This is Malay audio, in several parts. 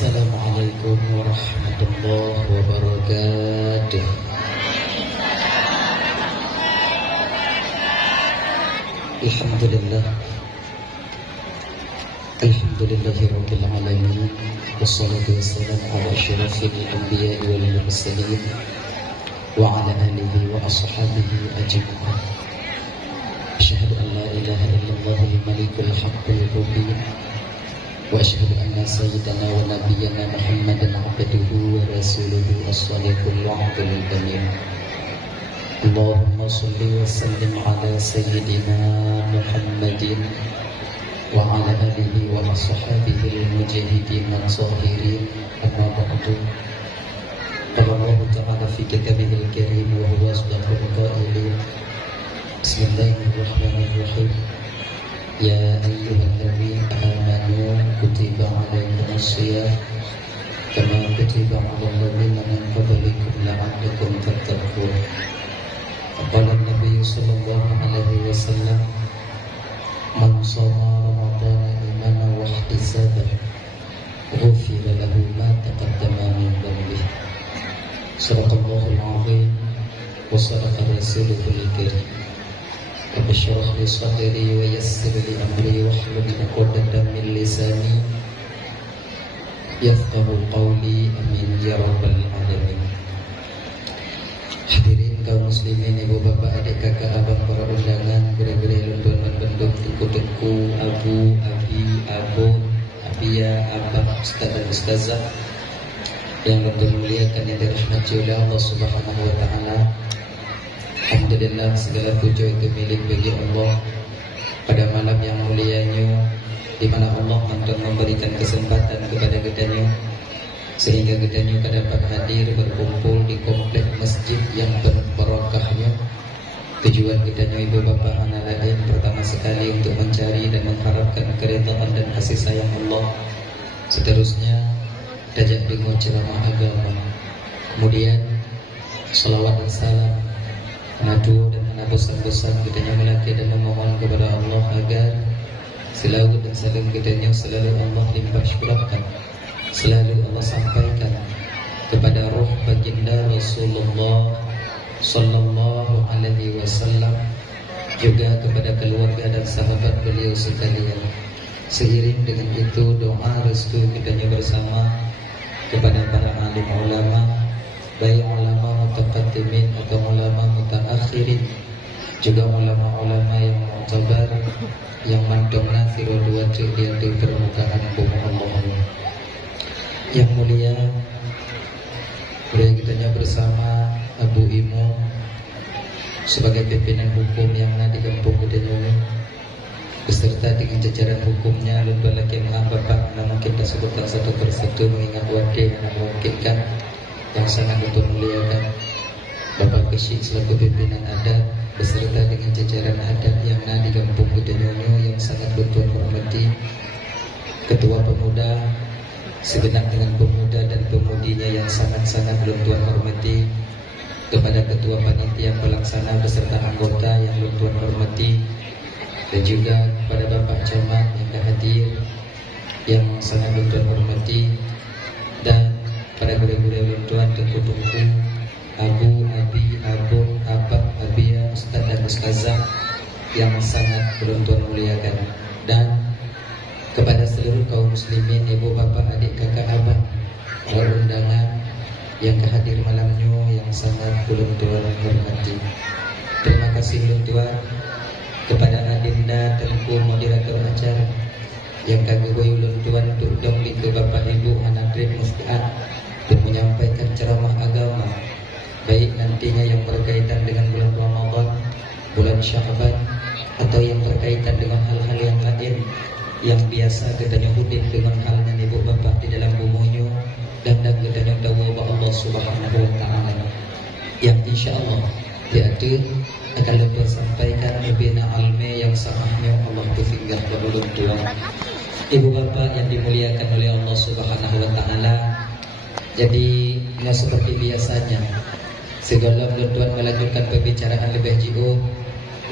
Assalamualaikum warahmatullahi wabarakatuh. Alhamdulillah. Alhamdulillahirabbil alamin. Wassalatu wassalamu ala asyrafil anbiya'i wal mursalin wa ala alihi wa ashabihi ajma'in. Asyhadu an la ilaha illallah al-malikul haqqul mubin. وأشهد أن سيدنا ونبينا محمدا عبده ورسوله الصادق الوعد الأمين. اللهم صل وسلم على سيدنا محمد وعلى آله وصحبه المجاهدين الظاهرين. أما بعد، قال الله تعالى في كتابه الكريم وهو أصدق القائلين: بسم الله الرحمن الرحيم. يا أيها الذين آمنوا كتب عليكم الصيام كما كتب على الذين من قبلكم لعلكم تتقون. قال النبي صلى الله عليه وسلم: من صام رمضان إيمانا واحتسابا غفر له ما تقدم من ذنبه. صدق الله العظيم وصدق رسوله الكريم. Rabbi shrah li sadri wa yassir li amri wahlul 'uqdatam min lisani yafqahu qawli. Amin ya rabbal alamin. Hadirin kaum muslimin, ibu bapak, adik kakak, abang, para undangan, guru-guru luntuan penduduk, tuku-tuku, abu, abi, abun, abia, abang, ustaz dan ustazah yang lebih muliakan yang dirahmati oleh Allah Subhanahu wa taala. Alhamdulillah, segala puji itu milik bagi Allah pada malam yang mulianya, di mana Allah memberikan kesempatan kepada kitanya sehingga kitanya dapat hadir berkumpul di komplek masjid yang berbarakahnya. Tujuan kitanya ibu bapak anak lain pertama sekali untuk mencari dan mengharapkan keridhaan dan kasih sayang Allah. Seterusnya tajak dengar ceramah agama, kemudian salawat dan salam, nadu dan anak bosan-bosan kitanya melaki dan memohon kepada Allah agar selalu dan saling kitanya selalu Allah limpah syurahkan, selalu Allah sampaikan kepada roh baginda Rasulullah Sallallahu Alaihi Wasallam, juga kepada keluarga dan sahabat beliau sekalian. Seiring dengan itu doa restu kitanya bersama kepada para alim ulama, baik ulama mutaqaddimin atau ulama mutaakhirin, juga ulama-ulama yang mu'tabar, yang mandongna fi rodwati di permukaan bumi Allah. Yang mulia, beliau kitanya bersama Abu Imam sebagai pimpinan hukum yang ada di kampung kitanya, beserta dengan jajaran hukumnya. Lupa lagi bapak, namun kita sebutkan satu persatu mengingat wadah yang memungkinkan yang sangat untuk muliakan Bapak Kesyik selaku pimpinan adat beserta dengan jajaran adat yang ada di kampung Gedanyonyo yang sangat bertuan hormati, ketua pemuda segenap dengan pemuda dan pemudinya yang sangat-sangat bertuan hormati, kepada ketua panitia pelaksana beserta anggota yang bertuan hormati, dan juga kepada Bapak Camat yang hadir yang sangat bertuan hormati, dan pada guru-guru luntuan, tuku-tuku, abu, abi, abun, abah, abia, ustaz dan ustazah yang sangat beruntung muliakan, dan kepada seluruh kaum muslimin, ibu bapak, adik kakak, abang, para undangan yang kehadir malamnya yang sangat beruntung hormati. Terima kasih luntuan kepada adinda Tengku moderator acara yang kagak luntuan untuk dong ke bapak ibu anak Trid Mustiat untuk menyampaikan ceramah agama, baik nantinya yang berkaitan dengan bulan Ramadan, bulan Sya'ban, atau yang berkaitan dengan hal-hal yang lain yang biasa kitanya hudin dengan halnya ibu bapak di dalam bumunya, dan kitanya dawa Allah Subhanahu wa taala yang insyaallah diatur akan lebih sampaikan bina alme yang samahnya Allah tufinggah berulun tua. Ibu bapak yang dimuliakan oleh Allah Subhanahu wa taala, jadi nggak seperti biasanya segala luntuan melanjutkan pembicaraan lebih jauh,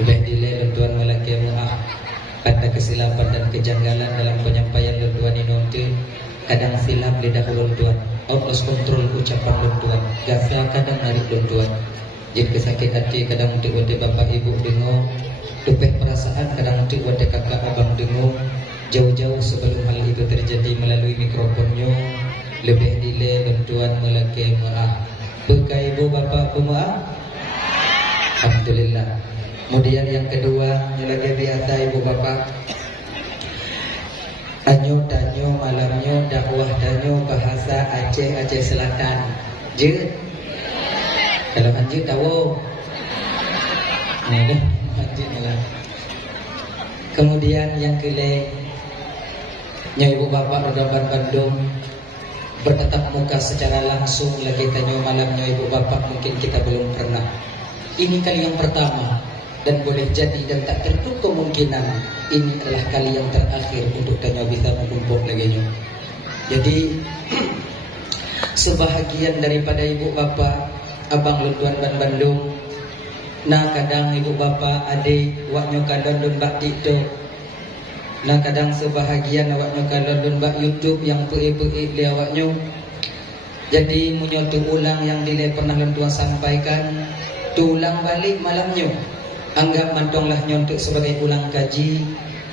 lebih delay luntuan melaki muah kata kesilapan dan kejanggalan dalam penyampaian luntuan ini nanti kadang silap lidah lontuan, out lost control ucapan lontuan, gasa kadang narik lontuan. Jika sakit hati kadang untuk wate bapak ibu dengar, tupeh perasaan kadang untuk wate kakak abang dengar. Jauh-jauh sebelum hal itu terjadi melalui mikrofonnya, lebih dile lontuan melake maaf. Bekai ibu bapak pemaaf? Alhamdulillah. Kemudian yang kedua, lagi biasa ibu bapak. Anyo danyo malamnya dakwah danyo bahasa Aceh Selatan. Je. Kalau anjir tahu. Nih, anjir malah. Kemudian yang kelima, ibu bapak Rodaban Bandung bertatap muka secara langsung lagi tanyo malamnya ibu bapak mungkin kita belum pernah. Ini kali yang pertama dan boleh jadi dan tak tertutup kemungkinan ini adalah kali yang terakhir untuk tanyo bisa mengumpul lagi. Jadi sebahagian daripada ibu bapak abang Lunduan dan Bandung, nah kadang ibu bapak adik waknyo kalon dun bak TikTok, nah kadang sebahagian awaknyo kalon dun bak YouTube yang pei-pei dia awaknyo. Jadi menyotu ulang yang dile pernah Lunduan sampaikan, tulang balik malamnyo. Anggap mantonglah nyontok sebagai ulang kaji,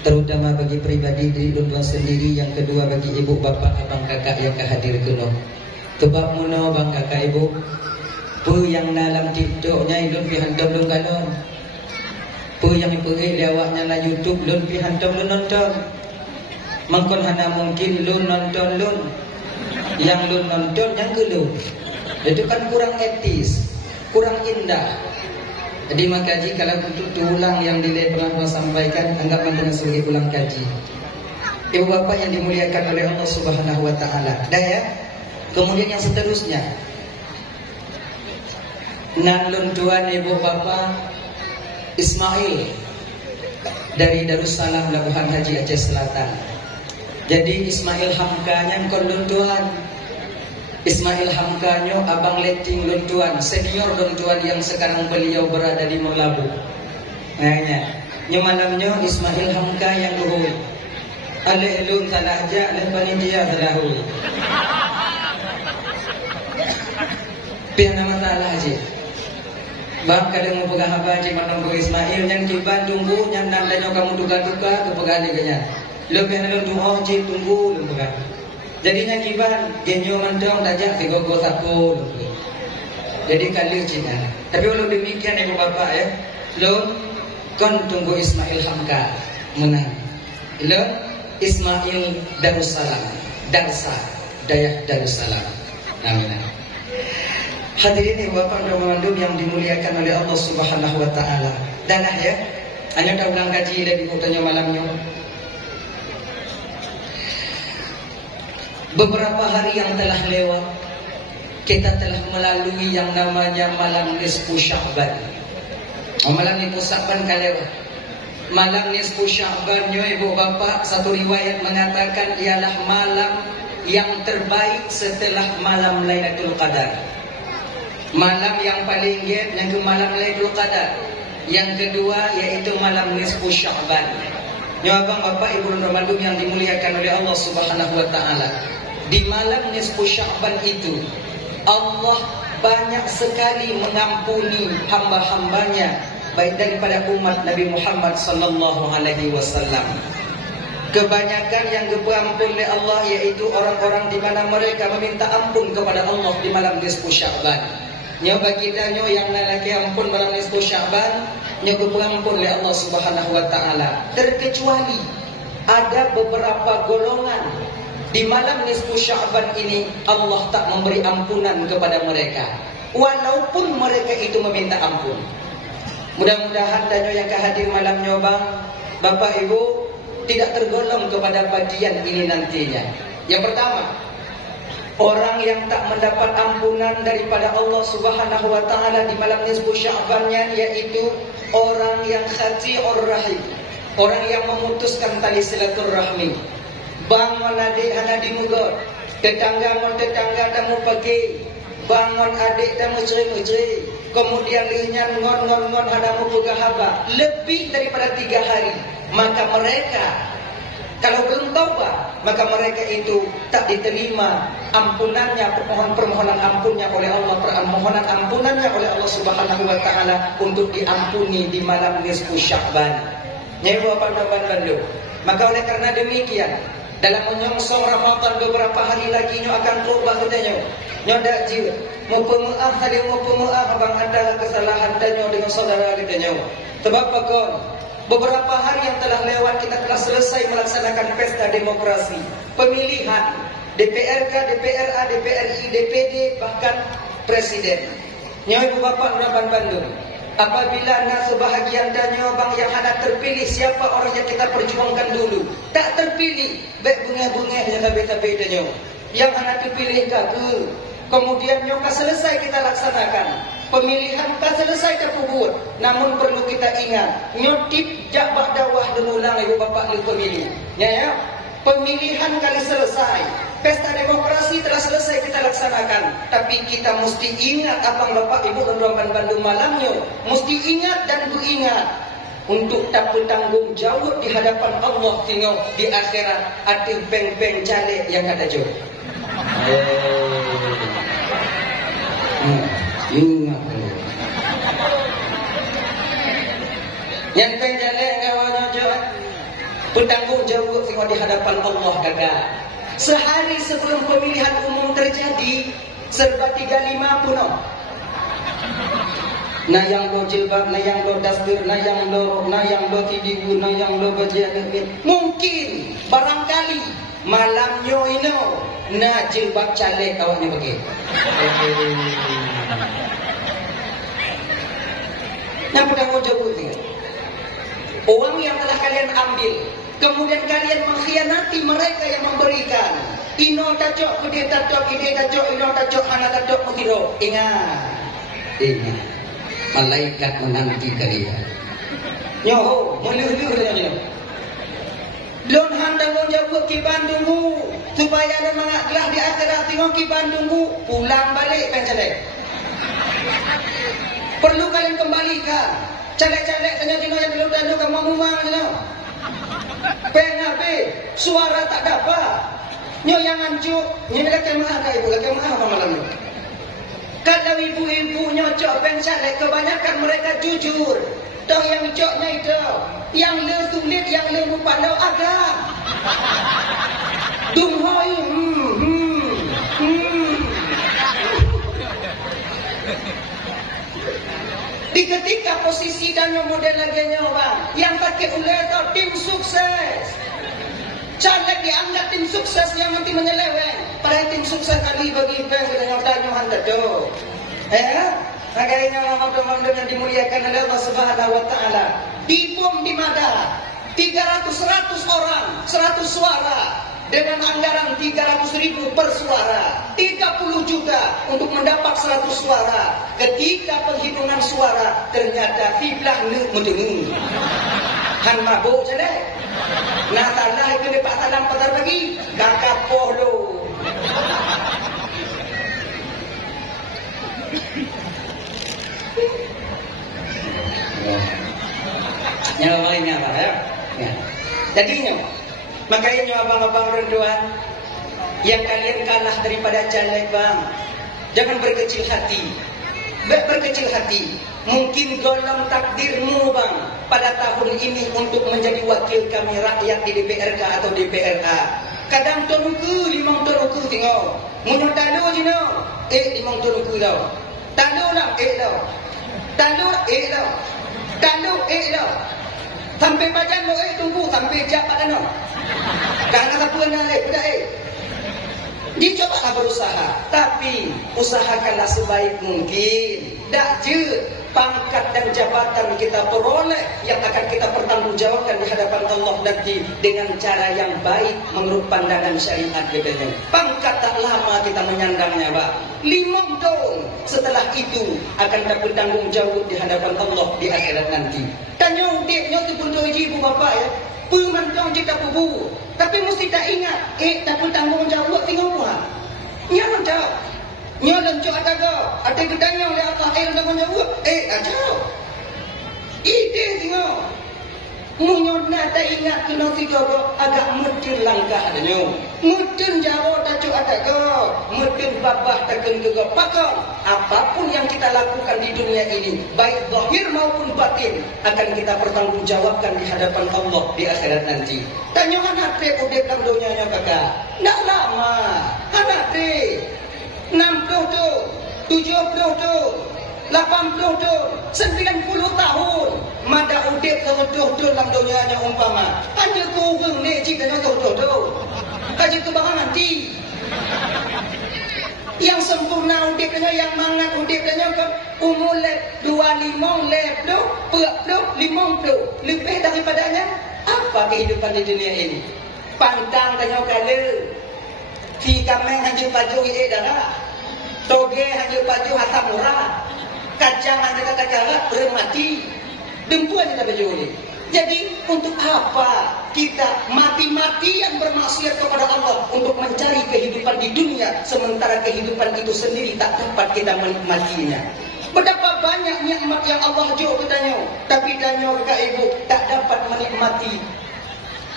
terutama bagi pribadi diri Lunduan sendiri, yang kedua bagi ibu bapak abang kakak yang kehadir kuno. Tebak muno bang kakak ibu, pu yang dalam TikToknya ilun pi hantam lun kalon, pu yang ipei lewatnya la YouTube lun pi hantam lun nonton. Mangkon hana mungkin lun nonton lun, yang lun nonton yang kelun. Itu kan kurang etis, kurang indah. Jadi makaji kalau untuk ulang yang dile pernah sampaikan, anggap dengan sebagai ulang kaji. Ibu bapak yang dimuliakan oleh Allah Subhanahu wa taala. Dah ya. Kemudian yang seterusnya, nan luntuan ibu bapak Ismail dari Darussalam Labuhan Haji Aceh Selatan. Jadi Ismail Hamkanya kon luntuan, Ismail Hamkanyo abang letting luntuan, senior luntuan yang sekarang beliau berada di Merlabu. Nanya, malamnya Ismail Hamka yang luhui. Aleh lun salah aja, aleh panitia salah hui. Pian masalah aja. Bang kadang mau pegang apa cik menunggu Ismail yang tiba tunggu yang nandanya kamu duka-duka kepegang dia. Lebih nak tunggu cik tunggu lu pegang. Jadinya kiban genyo mantong dajak tigogo satu. Jadi kali cina. Tapi walau demikian ibu bapak ya, lo kon tunggu Ismail Hamka menang. Lo Ismail Darussalam, Darsa, Dayak Darussalam. Amin. Hadirin ibu bapak dan Bandung yang dimuliakan oleh Allah Subhanahu wa taala. Dan ya, hanya dah ulang kaji lagi kotanya malamnya. Beberapa hari yang telah lewat, kita telah melalui yang namanya malam nisfu Sya'ban. Malam nisfu Sya'ban kalewat. Malam nisfu Sya'ban ibu bapak, satu riwayat mengatakan ialah malam yang terbaik setelah malam Lailatul Qadar. Malam yang paling giat yang ke malam Lailatul Qadar. Yang kedua yaitu malam nisfu Sya'ban. Abang bapak ibu dan Bandung yang dimuliakan oleh Allah Subhanahu wa taala. Di malam nisfu Sya'ban itu Allah banyak sekali mengampuni hamba-hambanya, baik daripada umat Nabi Muhammad sallallahu alaihi wasallam. Kebanyakan yang diampun oleh Allah yaitu orang-orang di mana mereka meminta ampun kepada Allah di malam nisfu Sya'ban. Nya bagi danyo yang nalaki ampun malam nisfu Sya'ban, nya diampun oleh Allah Subhanahu wa taala. Terkecuali ada beberapa golongan di malam nisfu Sya'ban ini Allah tak memberi ampunan kepada mereka, walaupun mereka itu meminta ampun. Mudah-mudahan danyo yang kehadir malamnya bang, bapak ibu tidak tergolong kepada bagian ini nantinya. Yang pertama, orang yang tak mendapat ampunan daripada Allah Subhanahu wa taala di malam nisfu Sya'ban-nya yaitu orang yang khati'ur rahim, orang yang memutuskan tali silaturahmi. Bangun adik anak dimugot, tetangga mon tetangga tamu pagi, bangun adik tamu ceri-ceri, kemudian linyan ngon hadamu buka haba lebih daripada 3 hari, maka mereka Kalau belum taubat, maka mereka itu tak diterima ampunannya, permohonan ampunnya oleh Allah, permohonan ampunannya oleh Allah Subhanahu wa taala untuk diampuni di malam nisfu Sya'ban. Nyewa pandan-pandan. Maka oleh karena demikian, dalam menyongsong Ramadan beberapa hari lagi nyo akan taubat katanya. Nyo dak jiwa, mau pemaaf tadi mau pemaaf abang ada kesalahan tanyo dengan saudara katanya. Sebab apa? Beberapa hari yang telah lewat kita telah selesai melaksanakan pesta demokrasi, pemilihan DPRK, DPRA, DPRI, DPD, bahkan Presiden. Nyawa ibu bapak Raban Bandung, apabila nak sebahagian danyo bang yang hendak terpilih siapa orang yang kita perjuangkan dulu, tak terpilih, baik bunga-bunga yang tabe-tabe danyo, yang hendak terpilih ke, kemudian nyoka selesai kita laksanakan. Pemilihan tak selesai tak kubur. Namun perlu kita ingat, nyotip jabak dawah dan ulang ibu bapak lu pemilih. Ya. Pemilihan kali selesai, pesta demokrasi telah selesai kita laksanakan. Tapi kita mesti ingat abang bapak ibu dan Raban Bandung malamnya, mesti ingat dan beringat untuk tak bertanggung jawab di hadapan Allah tengok di akhirat ada beng-beng caleg yang ada jauh. Ingat yang penjalek kawannya jawab bertanggung jawab tengok di hadapan Allah gagal. Sehari sebelum pemilihan umum terjadi serba 35 puno. Na yang lo jilbab, na yang lo dastur, na yang lo tidibu, na yang lo bajian. Mungkin barangkali malamnya ini na jilbab caleg awaknya bagi. Yang bertanggung jawab tinggal. Uang yang telah kalian ambil, kemudian kalian mengkhianati mereka yang memberikan. Ino tajok, ide tajok, ino tajok, anak tajok, mukiro. Ingat, malaikat menanti kalian. Nyoho, meluluh dengan Lon handang jawab ki Bandungku supaya ada mengaklah di akhirat tengok ki Bandungku pulang balik pencalek. Perlu kalian kembalikan. Caleg-caleg tanya tino yang belum tanda kamu ngomong tino. PNB suara tak dapat. Nyo yang hancur, nyo lagi mahal ke ibu, lagi mahal apa malam ni. Kalau ibu-ibu nyocok pencaleg kebanyakan mereka jujur. Toh yang coknya itu, yang le sulit, yang le lupa lo agak. Dunghoi, Di ketika posisi dan model lagi nyawa yang pakai oleh tim sukses. Caleg dianggap tim sukses yang nanti menyeleweng. Pada tim sukses kali bagi bank dengan tanya hantar do. Makanya nama-nama yang dimuliakan oleh Allah Subhanahu wa taala. Di bom di Madar 300 orang 100 suara. Dengan anggaran 300.000 per suara, 30 juta untuk mendapat 100 suara. Ketika penghitungan suara ternyata fiblah nu mendengung. Han mabuk je deh. Nah tanah itu lepak tanam patar bagi kakak pohlo. Nyawa nyawa ya. Jadinya makanya abang-abang renduan yang kalian kalah daripada caleg bang, jangan berkecil hati. Berkecil hati. Mungkin golong takdirmu bang pada tahun ini untuk menjadi wakil kami rakyat di DPRK atau DPRA. Kadang tonuku limang tonuku tengok. Munyo talu je no. Limang tonuku tau. Talu lah tau. Talu tau. Talu tau. Sampai bajan lo tunggu sampai jak pada no. Karena apa nak budak dicobalah berusaha, tapi usahakanlah sebaik mungkin. Tak je pangkat dan jabatan kita peroleh yang akan kita pertanggungjawabkan di hadapan Allah nanti dengan cara yang baik menurut pandangan syariat katanya. Pangkat tak lama kita menyandangnya, Pak. 5 tahun setelah itu akan dapat tanggung jawab di hadapan Allah di akhirat nanti. Tanya udiknya tu pun ibu bapak ya. Pemandang kita pubu. Tapi mesti tak ingat, tak bertanggung jawab tengok buat. Nyaman jawab. Nyaman jawab ada gedanya oleh Allah, tanggung jawab. Tak jawab. Ide tengok. Munyona tak ingat kena tiga go agak mudun langkah adanya. Mudun jauh tak cuk ada go. Mudun babah tak kena go pakon. Apapun yang kita lakukan di dunia ini, baik zahir maupun batin, akan kita pertanggungjawabkan di hadapan Allah di akhirat nanti. Tanya anak tre udip dalam dunianya kakak. Nak lama. Anak tre 60 tu, 70 tu, 80 tu, 90 tahun. Mada udip seutuh dalam dunianya umpama. Hanya kurang ni jika nak seutuh. Kaji kebangan nanti. Yang sempurna udipnya, yang mangat udipnya kan umur 25 lebih, 40, 50 lebih daripadanya. Apa kehidupan di dunia ini? Pantang tanya kala. Si kameng hanya baju ini darah. Toge hanya baju hatam murah. Kacang hanya kata cara bermati. Dempu hanya baju ini. Jadi untuk apa kita mati-matian bermaksiat kepada Allah untuk mencari kehidupan di dunia, sementara kehidupan itu sendiri tak dapat kita menikmatinya. Betapa banyak nikmat yang Allah jauh katanya, tapi danyo kakak ibu tak dapat menikmati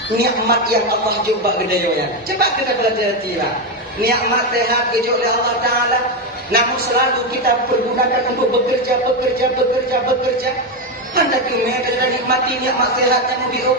nikmat yang Allah jauh bagi danyo ya. Coba kita berhati-hati lah. Nikmat sehat jauh oleh Allah Taala, namun selalu kita pergunakan untuk bekerja. Anda kena nikmati nikmat sehat yang biru,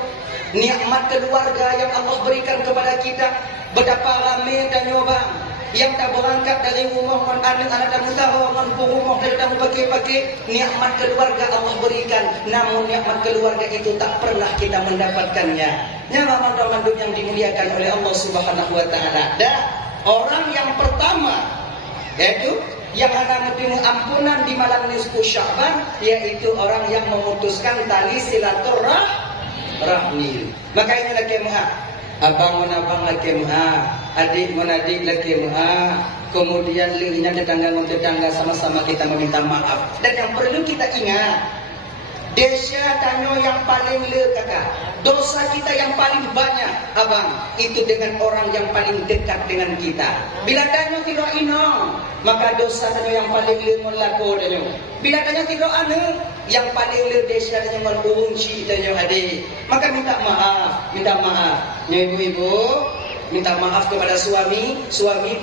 nikmat keluarga yang Allah berikan kepada kita. Betapa ramai dan nyobang yang tak berangkat dari rumah kon anak-anak dan usaha kon rumah dari dalam pakai nikmat keluarga Allah berikan, namun nikmat keluarga itu tak pernah kita mendapatkannya. Nyawa mandu yang dimuliakan oleh Allah Subhanahu wa taala. Dan orang yang pertama yaitu yang akan menerima ampunan di malam nisfu Sya'ban, yaitu orang yang memutuskan tali silaturahmi. Maka ini lagi muha, abang menabang lagi muha, adik menadik lagi muha, kemudian lihinya tetangga sama-sama kita meminta maaf. Dan yang perlu kita ingat, Desya tanyo yang paling le kakak, dosa kita yang paling banyak abang itu dengan orang yang paling dekat dengan kita. Bila tanyo tidak inong, maka dosa tanyo yang paling le melako tanyo. Bila tanyo tidak anu, yang paling le desya tanyo melunci tanyo adik. Maka minta maaf. Ibu-ibu minta maaf kepada suami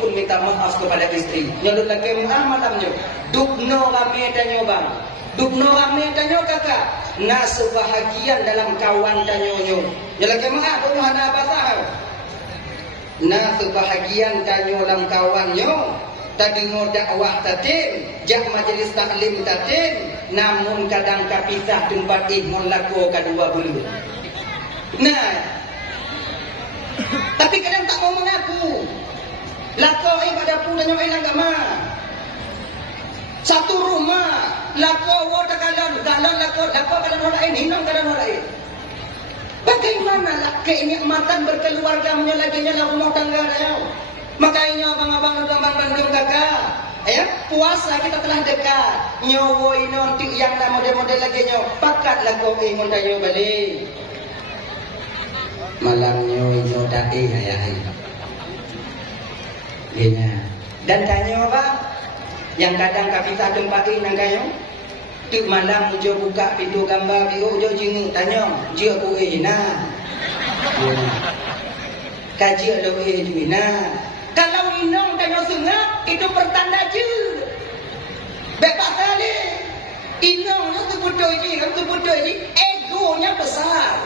pun minta maaf kepada istri. Nyodot lagi malamnya. Dukno kami tanyo bang. Dukno rame tanyo kakak, na sebahagian dalam kawan tanyonyo. Jalan maaf pun hana basah. Na sebahagian tanyo dalam kawanyo, tadi ngo dakwah tatin, jak majelis taklim tatin, namun kadang kapisah tempat ihmon lako kedua bulu. Nah, tapi kadang tak mau mengaku. Lako pada pun tanyo agama. Satu rumah, lako wadah kalan lako kalan orang lain, hinang kalan orang lain. Bagaimana kenikmatan berkeluarga menyelaginya lah rumah tangga dia. Makanya abang-abang Bandung kakak, ya puasa kita telah dekat. Nyowo ini untuk yang dah model-model lagi nyowo, pakat lako ingon tayo balik. Malam nyowo dai ayah. Gini. Dan tanya apa? Yang kadang kapita tempatin nangkayo tu malam ujo buka pintu gambar biru ujo jingu tanya dia ku ina kaji ada ina kalau inong tanya sengak itu pertanda je bebas kali inong tu bodoh ini egonya besar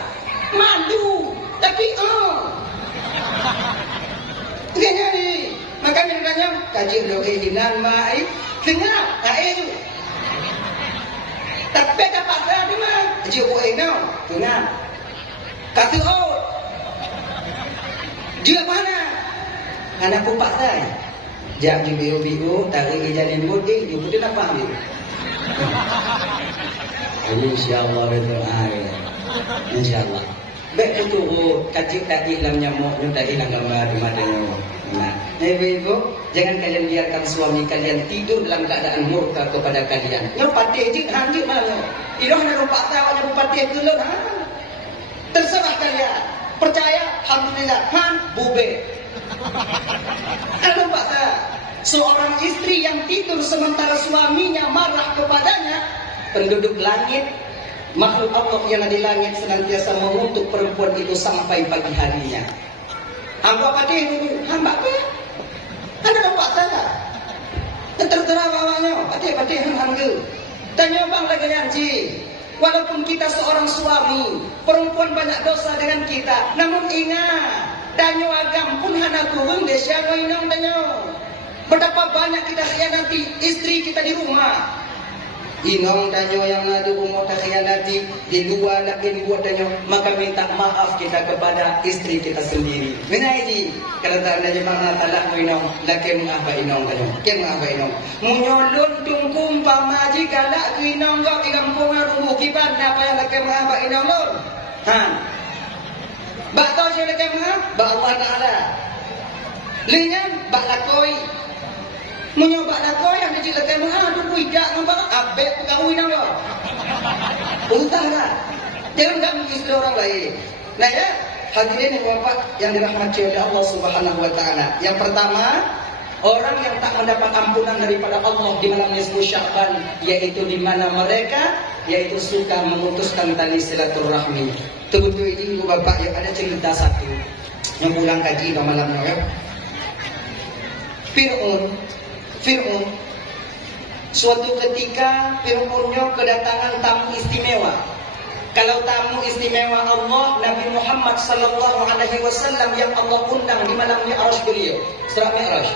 malu tapi ni maka minatnya kaji doa hinan mai dengar itu tapi dapat saya di mana kaji doa hinan dengar kasih dia mana anak pupak saya jak biu tarik ijalin budi dia putih apa ni insyaallah berdoa insyaallah baik itu kaji dalam nyamuk tadi gambar madanya. Nah, ibu-ibu, jangan kalian biarkan suami kalian tidur dalam keadaan murka kepada kalian. Yang patih je, hanjut malam. Idoh nak rumpak tawaknya patih kelon. Terserah kalian. Percaya, alhamdulillah. Bube. Ada rumpak tak? Seorang istri yang tidur sementara suaminya marah kepadanya, penduduk langit Makhluk Allah yang ada di langit senantiasa mengutuk perempuan itu sampai pagi harinya. Hamba apa dia dulu? Hamba apa? Anda dapat salah. Tertera bawahnya. Patih hangga. Tanya bang lagi yanci. Walaupun kita seorang suami, perempuan banyak dosa dengan kita. Namun ingat, tanya agam pun hana turun desya ngoinong tanya. Betapa banyak kita khianati istri kita di rumah. Inong danyo yang ngadu umur terkhianati di luar lagi buat danyo, maka minta maaf kita kepada istri kita sendiri. Menaiji kalau tak ada jemaah talak inong laki mengapa inong danyo, ken mengapa inong munyolun tungkum pamaji galak ke inong kok di kampung rumbu kiban apa yang laki mengapa inong lon. Bak tahu je laki mengapa? Bak Allah Taala. Lengan bak lakoi. Menyobak lakoi yang dijilakan tu tidak nampak abek pegawai nama. Utara. Jangan ganggu istri orang lain. Nah ya, hadirin yang Bapak yang dirahmati oleh Allah Subhanahu wa taala. Yang pertama, orang yang tak mendapat ampunan daripada Allah di malam nisfu Sya'ban, yaitu di mana mereka yaitu suka memutuskan tali silaturahmi. Betul ini Bapak yang ada cerita satu yang pulang kaji pada malamnya ya. Fir'aun suatu ketika Fir'aunnya kedatangan tamu istimewa. Kalau tamu istimewa Allah Nabi Muhammad sallallahu alaihi wasallam yang Allah undang di malam Mi'raj beliau, Surah Mi'raj.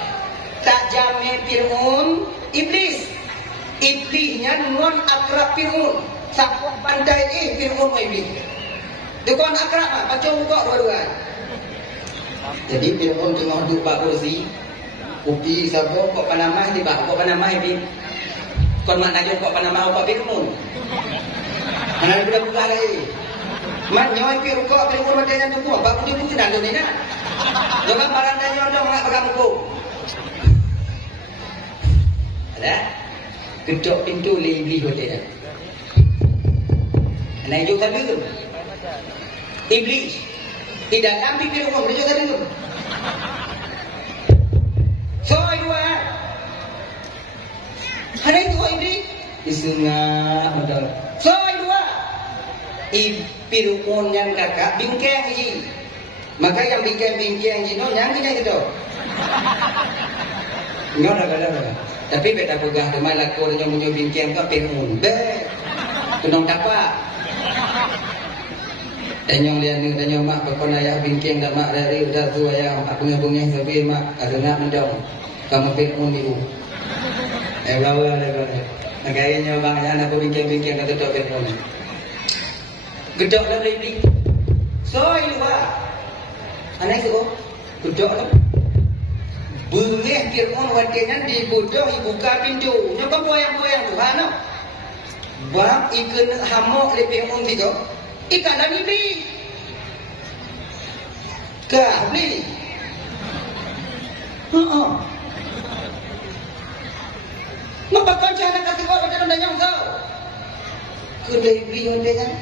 Tak jamin Fir'aun iblis. Iblisnya non akrab Fir'aun. Sakuh pandai Fir'aun iblis. Dekon akrab baca buka dua-dua. Jadi Fir'aun tengah duduk bak kursi. Upi sabo kok panamah di bak kok panamah ini. Kon mak nak kok panamah apa Fir'aun. Ana budak-budak lagi. Mat nyoy Fir'aun kok Fir'aun madanya tu kok bak dia putih dan ni nak. Jangan barang dan nyoy dong mak pegang buku. Ada? Ketuk pintu iblis hotel. Ana hijau tadi tu. Iblis. Tidak ambil Fir'aun dia tadi tu. Soal dua. Ada itu kok iblis. Isengah betul. Soal dua. Fir'aun yang kakak bingkeng ji. Maka yang bingkeng ji no yang gitu. Enggak ada. Tapi beta pegah de malako yang punya bingkeng ke Fir'aun. Be. Kenong dapat. Tanyong lian ni tanyong mak bakon ayah bingkeng dak mak dari udah tu ayah mak bunga-bunga sabi mak ada nak mendong. Kamu Fir'aun ibu. Bawa ada. Agaknya bang anak aku bingkeng-bingkeng kata tok Fir'aun. Gedok lah iblis. Soi luar. Anak itu gedok lah. Bengeh Fir'aun wadenya dibodoh buka pintu. Nyoba boyang-boyang Tuhan. Bab ikan hamok le Fir'aun tiga. Ikan dan iblis. Kah beli. Maka konca nak kasih kau pada nanda yang kau. Kedai iblis yang dengan.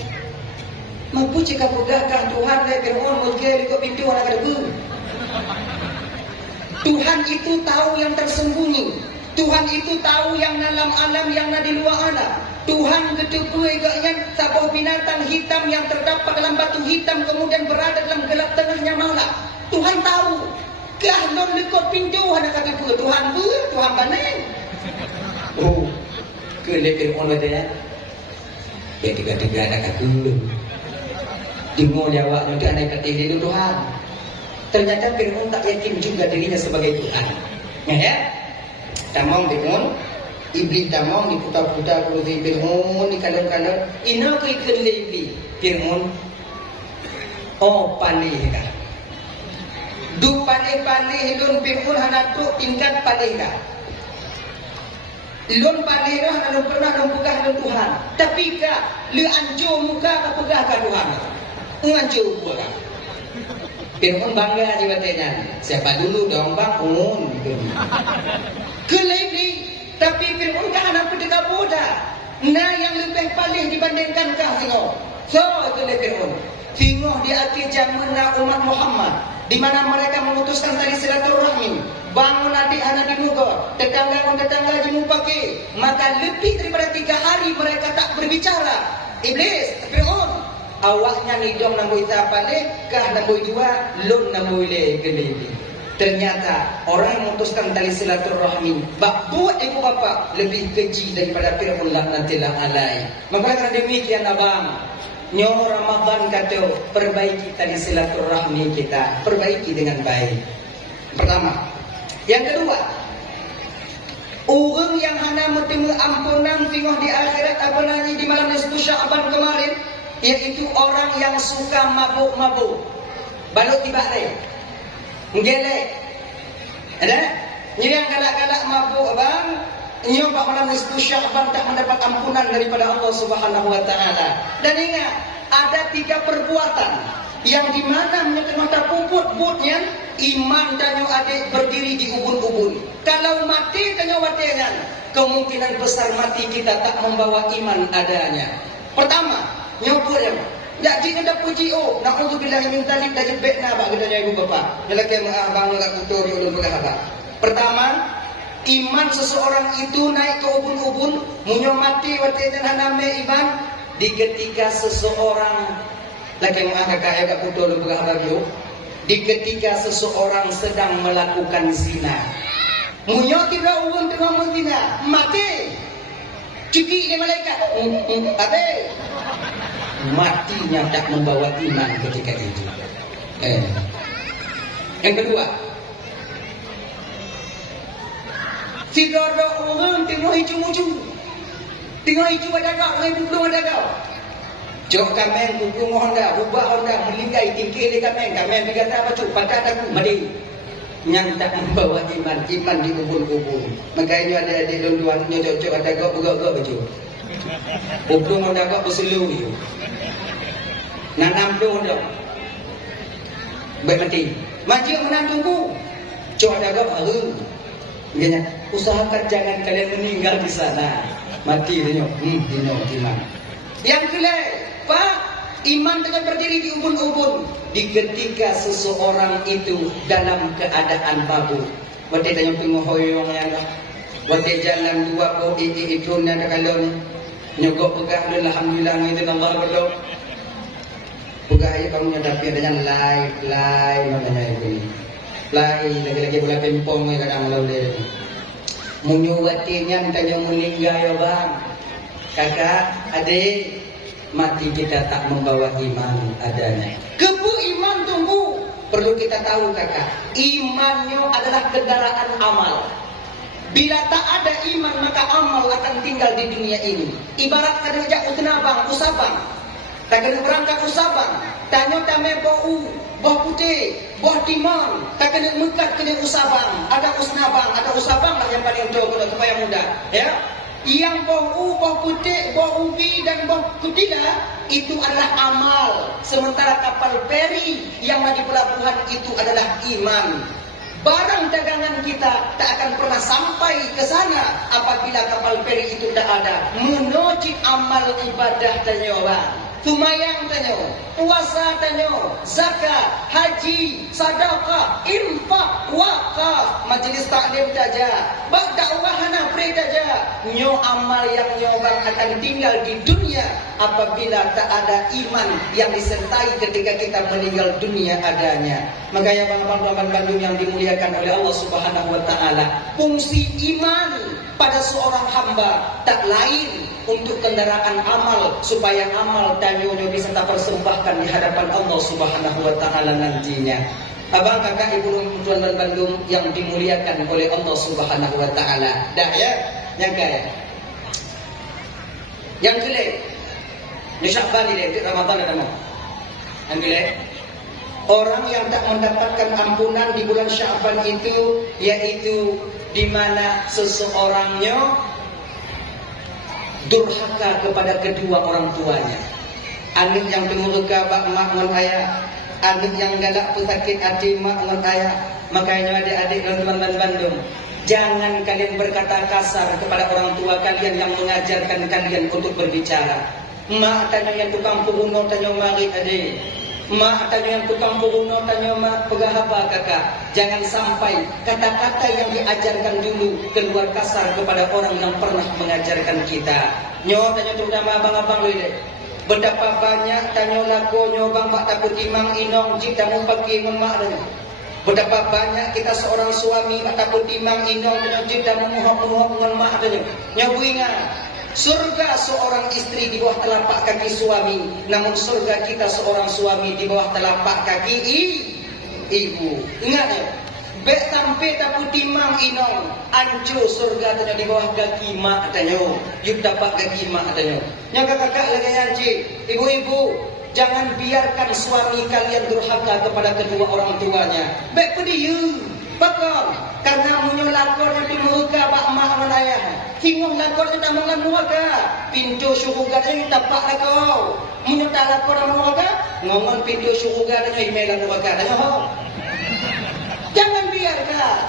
Mampu jika pegahkan Tuhan le Fir'aun mungkin ikut pintu anak ada. Tuhan itu tahu yang tersembunyi. Tuhan itu tahu yang dalam alam yang ada di luar alam. Tuhan ketukui yang sebuah binatang hitam yang terdapat dalam batu hitam kemudian berada dalam gelap tengahnya malam. Tuhan tahu. Keahlon lekot pintu anak kata pula Tuhan Tuhan baneng. Oh, kelek Fir'aun ada ya. Ya tiga-tiga anak aku. Dengar jawab nanti anak kata dia Tuhan. Ternyata Fir'aun tak yakin juga dirinya sebagai Tuhan. Ya. Tamang Fir'aun, iblis tamang diputar-putar kursi Fir'aun, dikalau-kalau. Ina ke ikan iblis Fir'aun. Oh, panih kah? Du panih-panih lun Fir'aun hana tu tingkat panih kah? Lun panih dah hana lun pernah lun pegah lun Tuhan. Tapi kah, le anjur muka kah pegah kah Tuhan? Anjur muka kah? Fir'aun bangga je katanya. Siapa dulu dong bangun gitu. Kelebih, tapi Fir'aun kan anak pendekar bodoh. Nah yang lebih paling dibandingkan kah tengok. So itu le Fir'aun. Tengok di akhir zaman umat Muhammad, di mana mereka memutuskan tali silaturahmi. Bangun adik-anak di muka, tetangga di muka ke. Maka lebih daripada 3 hari mereka tak berbicara. Iblis, Fir'aun. Awaknya nidong namboi tapale, kah namboi dua, lun namboi le gelebe. Ternyata orang yang memutuskan tali silaturahmi, buat ibu bapa lebih keji daripada Fir'aun laknatillah alai. Maka kerana demikian abang, nyo Ramadan kata perbaiki tali silaturahmi kita, perbaiki dengan baik. Pertama. Yang kedua, orang yang hanya bertemu ampunan tengok di akhirat apa nanti di malam nisfu Sya'ban kemarin, iaitu orang yang suka mabuk-mabuk. Balut tiba le. Ngelek. Ada? Ni yang galak-galak mabuk abang, nyo pak malam nisfu Sya'ban tak mendapat ampunan daripada Allah Subhanahu wa taala. Dan ingat, ada 3 perbuatan yang di mana menyekena terpuput-putnya iman tanyo adik berdiri di ubun-ubun. Kalau mati tanyo watian, kemungkinan besar mati kita tak membawa iman adanya. Pertama, nyopur yang jadi ada puji naudzubillah min dzalik dajib bekna bak gedanya ibu bapa. Nyelake abang lak kutur ulun berahaba. Pertama, iman seseorang itu naik ke ubun-ubun, munyo mati watian haname iman di ketika seseorang lagi mengangkat agak kutur ulun berahaba bio. Di ketika seseorang sedang melakukan zina, munyo tidak urun tengah menzina, mati. Cekik ni malaikat, abe. Matinya tak membawa iman ketika itu. Yang kedua, tidak ada orang tengok hijau-hijau, tengok hijau ada kau, tengok belum ada kau. Jok kamen kuku Honda, ubah Honda, melingkai tinggi le kamen berkata apa cuk, pada aku madi. Yang tak membawa iman di ubun-ubun. Makanya ada londuan nyocok ada kau buka-buka baju. Ubung Honda kau berselu you. Nanam do Honda. Baik mati. Majik menantuku. Cuk ada kau baru. Dia usahakan jangan kalian meninggal di sana. Mati dia dino iman. Yang kedua, Pak, iman dengan berdiri di ubun-ubun di ketika seseorang itu dalam keadaan mabuk. Wate tanya tengok hoyong yang lah. Wate jalan dua ko itu ada kalau ni. Nyogok pegah dulu alhamdulillah itu Allah berdoa. Pegah aja kamu nyadapi adanya live namanya itu. Live lagi-lagi bola pingpong yang kadang lalu. Munyu watinya tanya meninggal ya bang. Kakak, adik, mati kita tak membawa iman adanya. Kebu iman tunggu. Perlu kita tahu kakak, imannya adalah kendaraan amal. Bila tak ada iman maka amal akan tinggal di dunia ini. Ibarat kerja usabang. Tak kena berangkat usabang. Tanya tame bau putih, bau timang. Tak kena mekat kena usabang. Ada usabang lah yang paling jauh kalau supaya mudah. Ya. Yang bau putih, bau ubi dan bau kutila itu adalah amal. Sementara kapal feri yang di pelabuhan itu adalah iman. Barang dagangan kita tak akan pernah sampai ke sana apabila kapal feri itu tak ada. Menuju amal ibadah tanyawa, sumayang tanyo, puasa tanyo, zakat, haji, sedekah, infak, wakaf, majlis taklim saja, dakwah hana pray saja. Nyo amal yang nyobang akan tinggal di dunia apabila tak ada iman yang disertai ketika kita meninggal dunia adanya. Makanya bang-bang Bandung yang dimuliakan oleh Allah Subhanahu wa taala, fungsi iman pada seorang hamba tak lain untuk kendaraan amal supaya amal tanyonya bisa tak persembahkan di hadapan Allah Subhanahu wa taala nantinya. Abang kakak ibu tuan dan Bandung yang dimuliakan oleh Allah Subhanahu wa taala. Dah ya, yang kaya. Yang kedua, ni Sya'ban ni dia Ramadan ada mau. Yang kedua, orang yang tak mendapatkan ampunan di bulan Sya'ban itu yaitu di mana seseorangnya durhaka kepada kedua orang tuanya. Anak yang demurka bak mak ngan ayah, anak yang galak pesakit hati mak ngan ayah. Makanya adik-adik dan teman-teman Bandung, jangan kalian berkata kasar kepada orang tua kalian yang mengajarkan kalian untuk berbicara. Mak tanya yang tukang puruno tanya mari adik. Mak tanya yang tukang puruno tanya mak pegah apa kakak. Jangan sampai kata-kata yang diajarkan dulu keluar kasar kepada orang yang pernah mengajarkan kita. Nyo tanya tu nama abang-abang lu deh. Betapa banyak tanya lakonyo bang bak takut imang inong jika mau pergi memak tanya. Betapa banyak kita seorang suami bak takut imang inong tanya jika mau muhak dengan mak tanya. Nyabu ingat, surga seorang istri di bawah telapak kaki suami, namun surga kita seorang suami di bawah telapak kaki ibu. Ingat ya. Bek sampai tapu timang inong ancu surga tanya di bawah kaki mak tanya. Yuk dapat kaki mak tanya. Yang kakak lagi anci, ibu-ibu, jangan biarkan suami kalian durhaka kepada kedua orang tuanya. Bek pediu, bakal karena munyo lakornya di muka bak mak dengan ayah. Hingung lakornya tak mengan muka. Pintu syurga tanya tapak lakau. Munyo tak lakor muka, ngongon pintu syurga tanya email muka tanya ho. Jangan biarkan.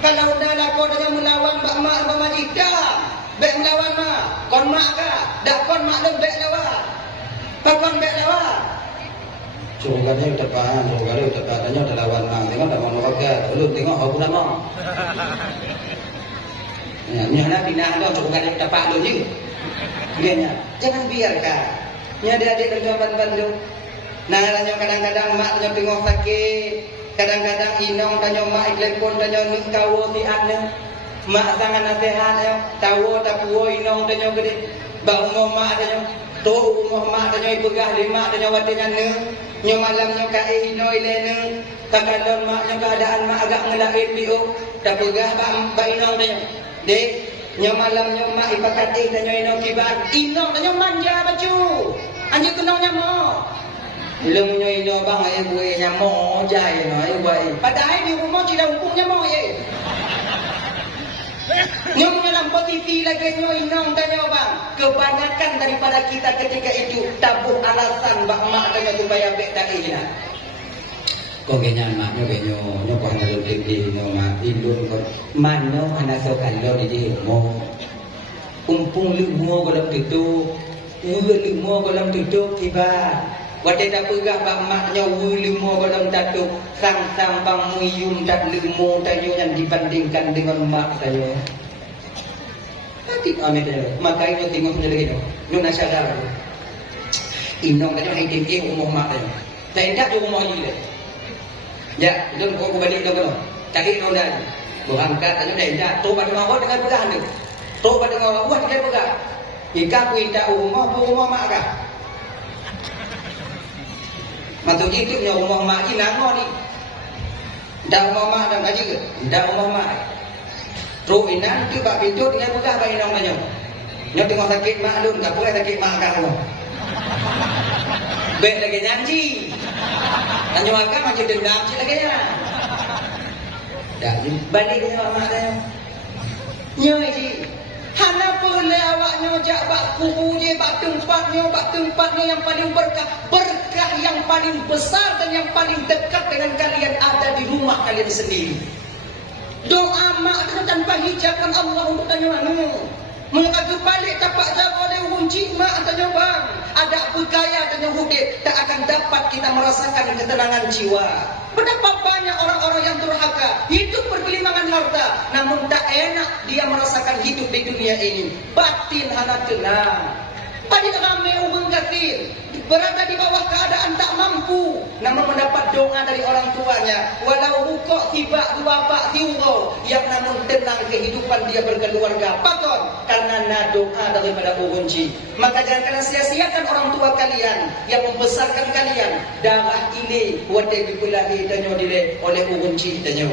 Kalau dah lakon dengan melawan bak mak dengan majik dah. Bek melawan mak. Kon mak kah? Dak kon mak dah bek lawan. Pakon bek lawan. Curuganya udah paham, curuganya udah katanya udah lawan mak. Tengok dah mau noraga. Dulu tengok aku nak mau. Nyana pindah dong curuganya udah pak lu je. Dia jangan biarkan. Nya adik-adik dan Bandung. Nah, kadang-kadang mak tanya tengok sakit. Kadang-kadang inong tanya mak telepon tanya ni kawo si ane. Mak sangat nasihat ya. Tahu tak puo inong tanya gede. Ba umur mak tanya. Tu umur mak tanya pegah lima tanya watinya ne. Nyo malam nyo kae ino ilene. Takadon mak nyo keadaan mak agak ngelait piu. Tak pegah ba inong tanya. Dek, nyo malam nyo mak ipakat tanya inong kibar. Inong tanya manja baju. Anjir kenongnya mo. Belum nyoy bang ay buay nyamo jay no ay buay. Padahal di rumah tidak hukum nyamo ye. Nyom dalam posisi lagi nyoy nong tanya bang. Kebanyakan daripada kita ketika itu tabur alasan bak mak tanya supaya bek tak ina. Kok ganyan mak nyo ko hanalo tinggi no mak indun ko mano hanaso kallo di mo. Umpung lumo ko lang dito. Lumo ko lang dito tiba. Wadai tak pegah bak maknya limo balang datuk sang-sang bang muyum tak limo tayo yang dibandingkan dengan mak saya. Nanti kami tayo. Makanya tengok lagi tu. Nuna sadar. Inong tayo hai tinggi umur mak tayo. Saya tak tu umur ni le. Ya, jom ko balik dah kalau. Cari roda. Berangkat tayo dah indah. Tu pada mau dengan pegah tu. Tu pada mau buat dengan pegah. Jika ku indah umur mak kah? Maksud itu punya rumah mak ni nama ni. Dah rumah mak dan kaji ke? Dah rumah mak. Teruk inan tu bak pintu dengan pegah bak inang tanya. Nyo tengok sakit mak lu, tak boleh sakit mak kah lu. Bek lagi nyanji. Tanya makan macam dendam cik lagi ya. Dah balik dengan mak dia. Nyo ji. Hana boleh awaknya jak bak kubu je bak tempatnya yang paling berkah yang paling besar dan yang paling dekat dengan kalian ada di rumah kalian sendiri. Doa mak tanpa hijaban Allah untuk tanya mana. Mengagak balik tapak jaga oleh kunci mak tanya bang. Ada berkaya tanya hudib tak akan dapat kita merasakan ketenangan jiwa. Betapa banyak orang-orang yang durhaka, hidup bergelimangan harta, namun tak enak dia merasakan hidup di dunia ini. Batin hana tenang. Tadi ramai orang kafir, berada di bawah keadaan tak mampu, namun mendapat doa dari orang tuanya. Walau rukuk tiba dua bak tiuro, yang namun tenang kehidupan dia berkeluarga. Pakon karena doa daripada urunci. Maka jangan kalian sia-siakan orang tua kalian yang membesarkan kalian. Darah ini wadai dipulahi danyo dile oleh urunci danyo.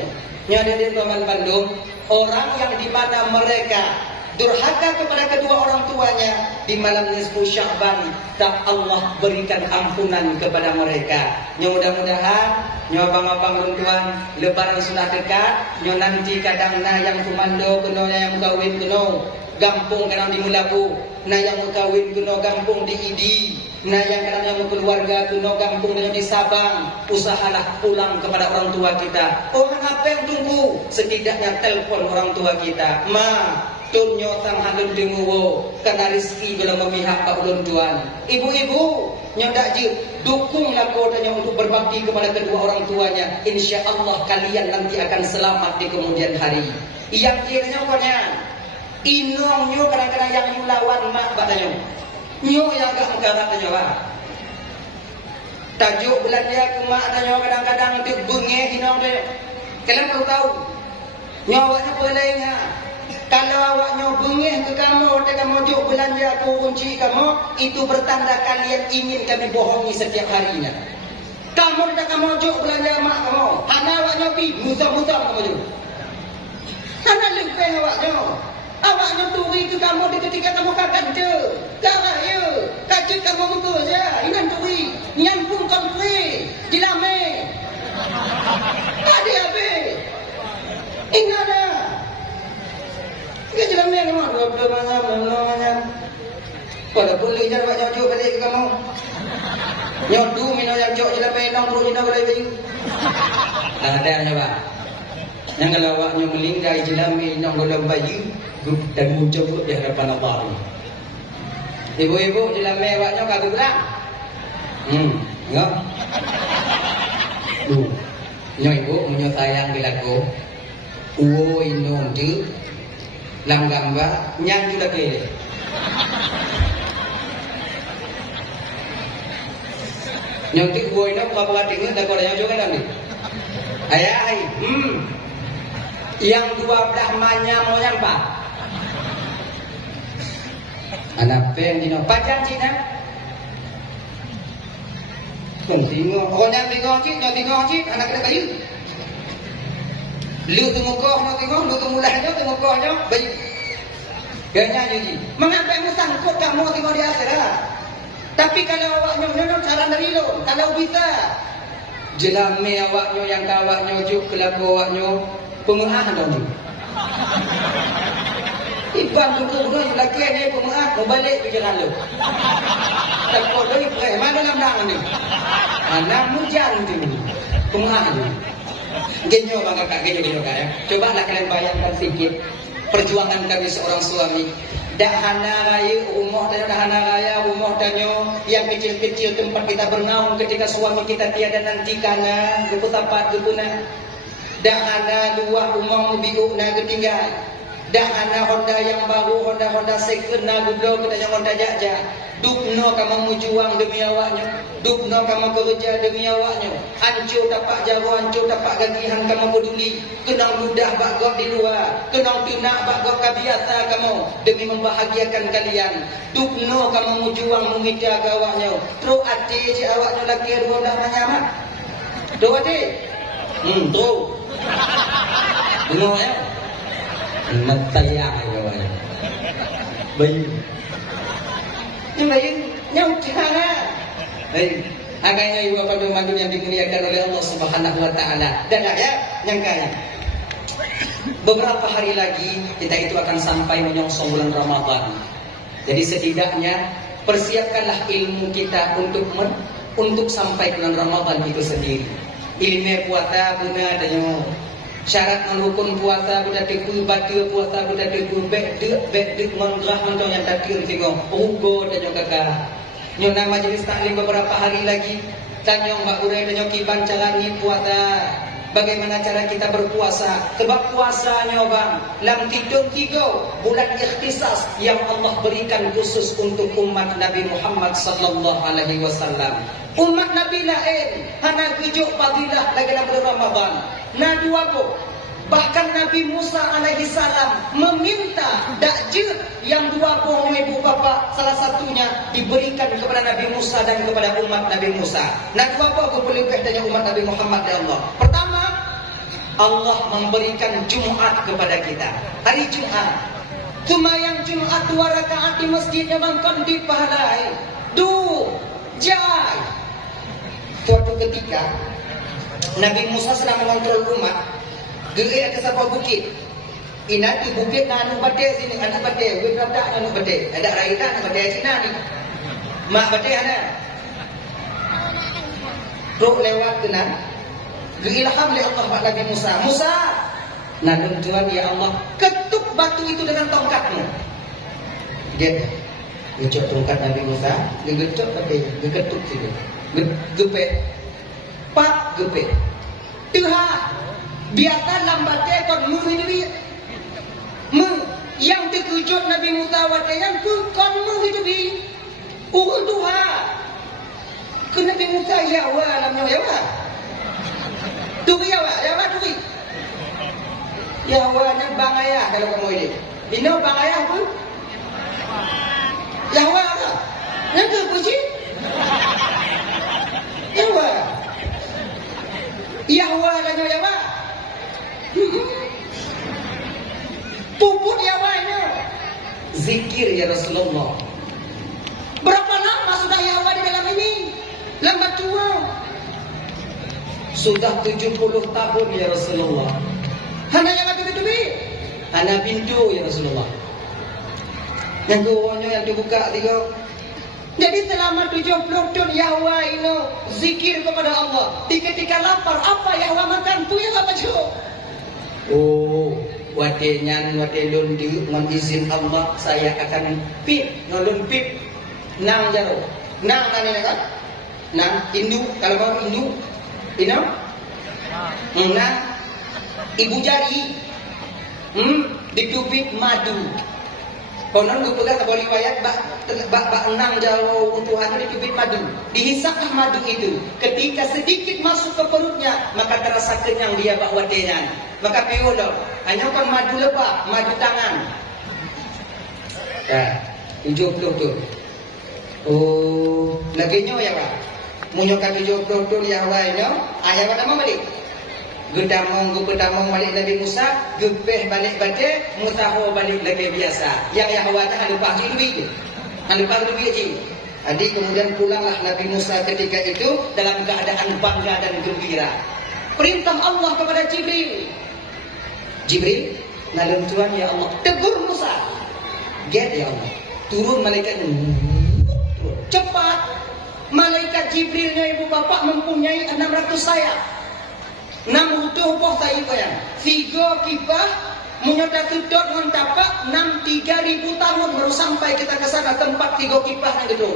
Nyada di Roman Bandung, orang yang di mana mereka durhaka kepada kedua orang tuanya di malam nisfu Sya'ban, tak Allah berikan ampunan kepada mereka. Nyo mudah-mudahan nyo abang-abang runtuan lebaran sudah dekat, nyo nanti kadang na yang kumando kena yang kawin kena gampung kadang di Mulabu, na yang kawin kena gampung di Idi, na yang kadang yang keluarga kena gampung di Sabang. Usahalah pulang kepada orang tua kita. Orang apa yang tunggu? Setidaknya telpon orang tua kita. Ma tunyo sang halun denguwo karena rezeki bila memihak ke ulun tuan. Ibu-ibu nyodak je dukunglah kodanya untuk berbakti kepada kedua orang tuanya. Insya Allah kalian nanti akan selamat di kemudian hari. Yang kiranya konya inongnya kadang-kadang yang lawan mak batanya. Nyo yang agak mengkarat tanya Pak. Tajuk Belanda kemak tanya kadang-kadang nanti bengeh hinau dia. Kalian perlu tahu. Nyo awaknya pelai ha. Kalau awaknya bengeh ke kamu, dia kamu juk belanja aku kunci kamu, itu bertanda kalian ingin kami bohongi setiap harinya. Kamu dah kamu juk belanja mak kamu. Hana awaknya pi musam-musam kamu juk. Hana lebih awaknya. Awaknya turi ke kamu di ketika kamu kagak je. Kagak ya. Kajut kamu betul saja. Ingat turi. Nyan pun kompre. Dilame. Adi abe. Ingat dah. Dia dilame kamu. Dua macam. Pada boleh je awaknya juk balik ke kamu. Nyodu minum yang juk dilame nong dulu nong boleh baju. Ada coba. Yang kalau awaknya melinggai jelami nong boleh baju. Dan muncul di hadapan Allah. Ibu-ibu jelami awaknya kagak gerak. Enggak. Nyo ibu menyo sayang bilaku. Uwo inong tu lam gambar nyang juga kele. Nyo tu uwo inong apa dengar dak ada juga kan ni. Ayah, yang 12 manya mau nyampa. Anak pen dino pacar Cina. Tengok, orang tengok cik, anak kena bayu. Lu tengok kau, lu tengok mulahnya, tengok kau nya, bayu. Ganya jadi. Mengapa kamu sangkut kamu tengok di akhirat? Tapi kalau awaknya nyono cara dari lo, kalau bisa jelame awaknya yang kawaknya juk kelaku awaknya pengahan dong. Iban tu yang laki ni pemaaf mau balik ke jalan lu. Tak boleh pergi mana lamdang ni. Anak mujan tu. Pemaaf tu. Genyo bang kakak, genyo kakak ya. Cobalah kalian bayangkan sedikit perjuangan kami seorang suami. Dahana raya rumah dan dahana raya rumah danyo yang kecil-kecil tempat kita bernaung ketika suami kita tiada nanti kana geputapat gepuna. Dahana dua rumah mubiuk na ketinggal. Dahana Honda yang baru, Honda second na gublo kita yang Honda jajah. Dupno kamu mujuang demi awaknya. Dupno kamu kerja demi awaknya. Ancur dapat jago, ancur dapat gagihan kamu peduli. Kenang mudah bagok di luar. Kenang tunak bagok kabiasa kamu demi membahagiakan kalian. Dupno kamu mujuang mengita ke awaknya. Terus ati je awaknya laki dua dah manyamat. Terus ati. Terus. Dengar ya. Matayang itu ya. Bayu. Ini bayu nyau cara. Baik. Agaknya ibu bapa dan mandu yang dimuliakan oleh Allah Subhanahu wa taala. Dan ya, yang kaya. Beberapa hari lagi kita itu akan sampai menyongsong bulan Ramadan. Jadi setidaknya persiapkanlah ilmu kita untuk sampai bulan Ramadan itu sendiri. Ilmu puasa guna dan syarat rukun puasa budak teku batu puasa budak teku bek mengrah mentong yang takdir tengok ugo dan juga kakak nyona majlis taklim beberapa hari lagi tanyong mbak urai dan kiban cara ni puasa bagaimana cara kita berpuasa sebab puasanya bang lam tidur 3 bulan ikhtisas yang Allah berikan khusus untuk umat Nabi Muhammad sallallahu alaihi wasallam. Umat Nabi lain hana gijuk fadilah lagi dalam bulan Ramadan. Nah dua po. Bahkan Nabi Musa alaihi salam meminta dakjir yang dua po ibu bapa salah satunya diberikan kepada Nabi Musa dan kepada umat Nabi Musa. Nah dua po aku boleh tanya umat Nabi Muhammad ya Allah. Pertama, Allah memberikan Jumat kepada kita. Hari Jumat. Cuma yang Jumat 2 rakaat di masjidnya bangkan di pahalai. Jai. Suatu ketika Nabi Musa sedang mengontrol umat. Gerak ke sebuah bukit. Nanti bukit na anu badai sini, anu badai, we berada anu badai. Ada rakyat anu badai Cina ni. Mak badai ana. Ruk lewat kena. Diilham oleh Allah kepada Nabi Musa. Musa, nadum Tuhan ya Allah, ketuk batu itu dengan tongkatmu. Dia ngecok tongkat Nabi Musa, dia ngecok tapi dia ketuk situ. Gepek. Pak gepek. Tuhan, biarkan lambatnya kon mu ini. Mu yang terkejut Nabi Musa wa yang ku kon mu itu bi. Urul Tuhan. Kena Musa Yawa namanya Yawa. Turi Yawa, Yawa turi. Yawa nya bang ayah kalau kamu ini. Ini bang ayah pun. Yawa lah. Yang ke puji? Yawa. Yawa namanya Yawa. Puput Yawa ini. Zikir ya Rasulullah. Berapa lama sudah Yawa di dalam ini? Lambat tua. Sudah 70 tahun ya Rasulullah. Hana yang pintu Hana pintu ya Rasulullah. Yang gawanya yang dibuka tiga. Jadi selama 70 tahun Yawa ini zikir kepada Allah. Di ketika lapar apa Yawa makan tu yang apa cu? Oh, wadenyan wadelun di izin Allah saya akan pip ngalun pip nang jaro. Nang tadi kan? Nang induk kalau mau induk. Ina? Nang ibu jari. Ditubik madu. Konon gue pegang sebuah riwayat bak enang jauh untuhannya ditubik madu. Dihisaplah madu itu. Ketika sedikit masuk ke perutnya, maka terasa kenyang dia bak wadenya. Maka piolo, hanya kan madu lebah, madu tangan. Ya, 70 tu. Oh, lagi nyo ya pak. Munyokan 70 tu ya wainyo. Ayah apa nama balik? Gedamong balik Nabi Musa, gepeh balik bade, mutaho balik lagi biasa. Yang Yahweh dah lupa duit. Lupa duit je. Jadi kemudian pulanglah Nabi Musa ketika itu dalam keadaan bangga dan gembira. Perintah Allah kepada Jibril. Jibril, ngalun Tuhan ya Allah, tegur Musa. Get ya Allah. Turun malaikat cepat. Malaikat Jibrilnya ibu bapak mempunyai 600 sayap. 6 utuh boh saya bayang. 3 kipah menyodar tudot dengan tapak 3.000 tahun baru sampai kita ke sana tempat 3 kipah yang itu.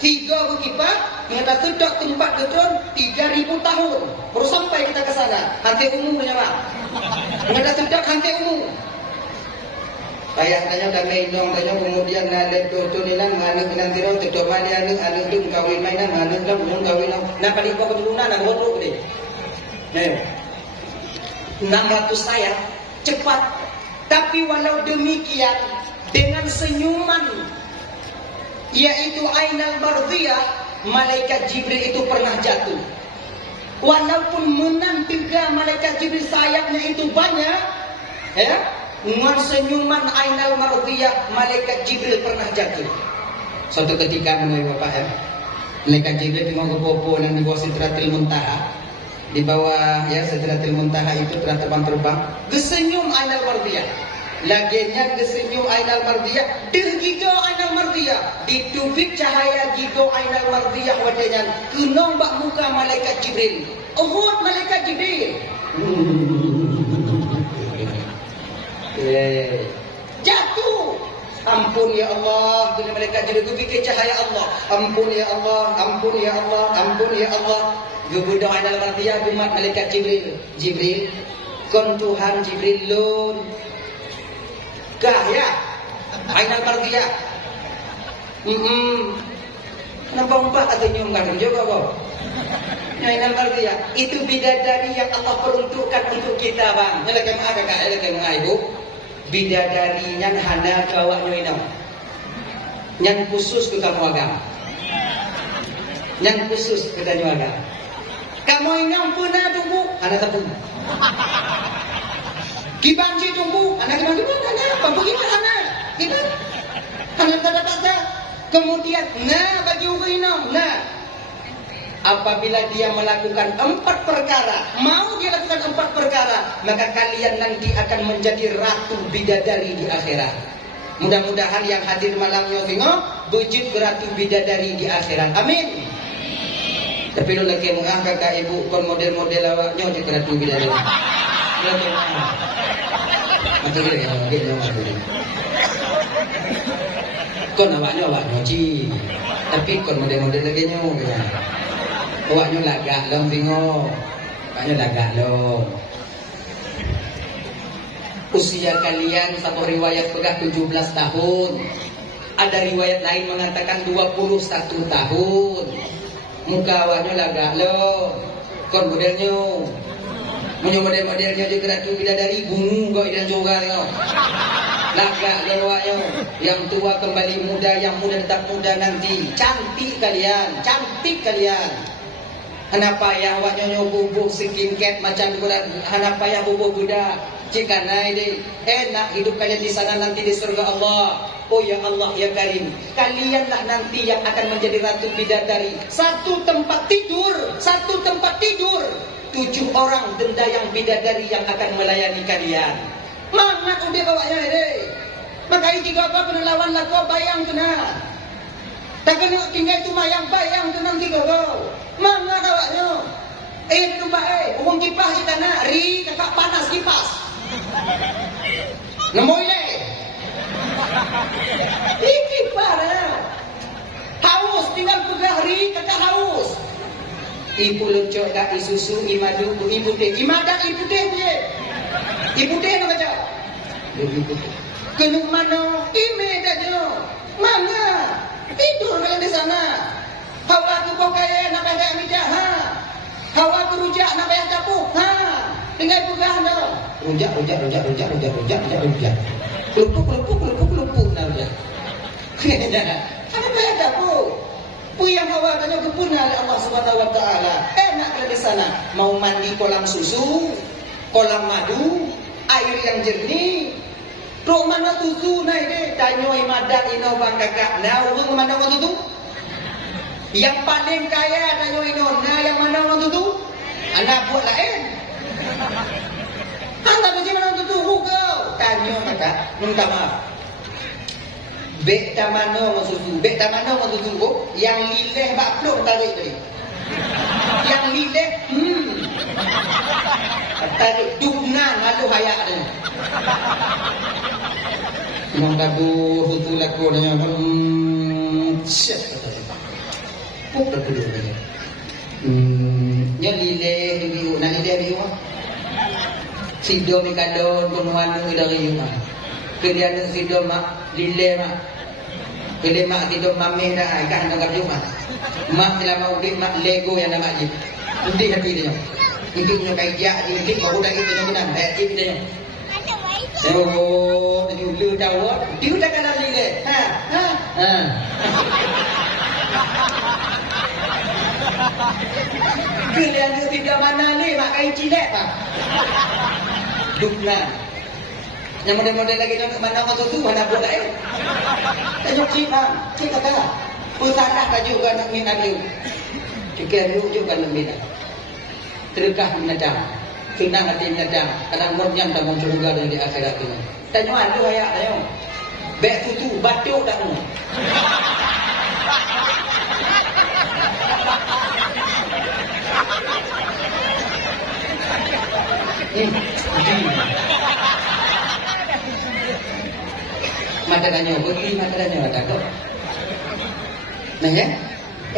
3 kipah menyodar tudot tempat gedon 3.000 tahun baru sampai kita ke sana. Hanti umum menyala. Menyodar tudot hanti umum. Ayah tanya dah mainong tanya kemudian nalek tutuninan manuk nantirau tudot mali anu tu kawin mainan manuk dah belum kawin. Nah kali kau keturunan nak rodok deh. 600 sayap cepat. Tapi walau demikian dengan senyuman yaitu ainal mardiyah, malaikat Jibril itu pernah jatuh. Walaupun menang juga malaikat Jibril sayapnya itu banyak, ya, dengan senyuman ainal mardiyah malaikat Jibril pernah jatuh. Suatu ketika menurut Bapak ya, malaikat Jibril tengok ke popo yang di bawah Sidratil Muntaha. Di bawah ya Sidratil Muntaha itu telah terbang. Gesenyum ainal mardiyah. Laginya gesenyum ainal mardiyah. Gigo ainal mardiyah. Ditubik cahaya gigo ainal mardiyah wadanya. Kenong bak muka malaikat Jibril. Uhud malaikat Jibril. Jatuh. Ampun ya Allah. Bila malaikat Jibril tubik cahaya Allah. Ampun ya Allah. Ampun ya Allah. Ampun ya Allah. Gebudak ainal mardiyah umat malaikat Jibril. Jibril, kon Tuhan Jibril lun. Kah ya? Ainal mardiyah. Kenapa umpat katanya enggak juga kok? Ainal mardiyah itu bidadari yang Allah peruntukkan untuk kita bang. Nyala kemah kakak, nyala kemah ibu. Bidadarinya hana kawaknya ini. Yang khusus ke kamu agama. Yang khusus ke kamu agama. Kamu inang puna tunggu, anak tunggu. Kibanci tunggu, anak kibanci pun anak. Begitu anak, kita anak tak dapat. Kemudian, bagi urinam, apabila dia melakukan 4 perkara, mau dia lakukan 4 perkara, maka kalian nanti akan menjadi ratu bidadari di akhirat. Mudah-mudahan yang hadir malamnya tengok, wujud ratu bidadari di akhirat. Amin. Tapi lu lagi mengah kakak ibu kon model-model awaknya je kena tunggu dari. Mati dia dia mati. Kon awaknya ci. Tapi kon model-model lagi nyo ya. Awaknya lagak long bingo. Awaknya lagak long. Usia kalian satu riwayat pegah 17 tahun. Ada riwayat lain mengatakan 21 tahun. Muka awaknya lagak lo. Kon modelnya. Munyo model-modelnya juga ratu bidadari bungu kau idan juga tengok. Lagak lo awaknya. Yang tua kembali muda, yang muda tetap muda nanti. Cantik kalian, cantik kalian. Kenapa ya awaknya nyobubuh skincare macam kurang. Kenapa ya bubuh budak. Jika naik enak hidup kalian di sana nanti di surga Allah. Oh ya Allah ya Karim, kalianlah nanti yang akan menjadi ratu bidadari. Satu tempat tidur, 7 orang denda yang bidadari yang akan melayani kalian. Mangat udah bawanya ini. Maka ini tiga apa kena lawan lah kau bayang kena. Tak kena tinggal itu mayang bayang tu nanti kau. Mangat awaknya. Tumpah uang kipas di tanah, ri kakak panas kipas. Nemoi le. Iki parah. Haus tinggal pegang ri kakak haus. Ibu lucuk dak isusu imadu ibu teh. Imadak ibu teh je. Ibu teh nak baca. Ibu teh. Kenuk mana? Ime dak je. Mana? Tidur kalian di sana. Hawa tu kau kaya nak ada mijah ha. Hawa tu rujak nak bayar dapur ha. Tinggal pegang dah. Rujak. Kelupuk nak rujak. Apa bayar dapur? Puyang hawa tanya kepuna oleh Allah Subhanahu wa taala. Enak kalau di sana mau mandi kolam susu, kolam madu, air yang jernih. Ro mana tutu nai de tanyoi madak ino bang kakak. Nah, urang mana orang tutu? Yang paling kaya tanyoi ino. Nah, yang mana orang tutu? Anak buat lain. Anda bagi mana tutu? Kau tanya kakak, minta maaf. Bek tamano masusu, bek tamano masusu yang lileh baklok tarik tadi. Yang lileh tarik dugnan lalu hayak dia. Memang bagus itu laku dia. Siap kata dia. Puk dah kedua dia. Yang lileh biu, nak lileh biu. Sido mi kadon penuan dari rumah. Kemudian sido mak lileh mak. Bila mak tidur mami dah ikan dengan jumah. Mak bila mau beli mak Lego yang nama je. Undi hati dia. Mungkin punya kaijak je, mungkin baru dah kita nak hati dia. Oh, jadi ulu dah. Dia dah kena lileh. Ha. Kalian tidak mana ni mak kain cilet pak. Dukna. Yang model-model lagi kan mana orang tu mana buat lain. Tanya cik kakak. Usaha tak juga nak minat dia. Jika dia juga nak minat. Terkah menadang. Senang hati menadang. Kadang murnyam tak mau surga di akhirat ini. Tanya ada ayat tanya. Bek tutu batuk tak mu. Mata tanya, bagi mata tanya ada kok. Nah ya,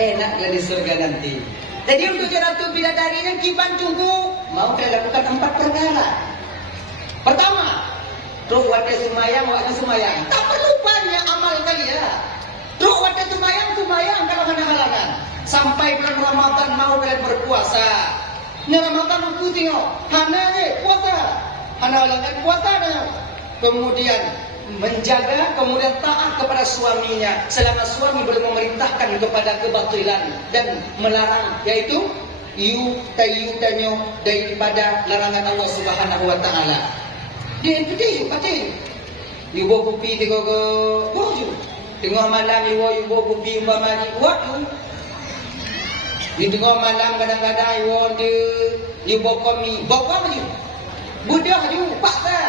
enak di surga nanti. Jadi untuk ratu bidadari yang kiban tunggu, mau kita lakukan 4 perkara. Pertama, roh wadah sumayang. Tak perlu banyak amal kalian. Roh wadah sumayang kalau kena halangan. Sampai bulan Ramadan mau kalian berpuasa. Ini Ramadan aku tengok, hana ni puasa. Hana halangan puasa dah. Kemudian menjaga, kemudian taat kepada suaminya selama suami belum memerintahkan kepada kebatilan dan melarang, yaitu tanyo daripada larangan Allah Subhanahu wa taala. Dia penting. You bawa kopi tengok ke boju. Tengok malam you bawa kopi umpama ni buat tu. Di tengok malam kadang-kadang you bawa kopi, bawa apa you? Budak you paksa.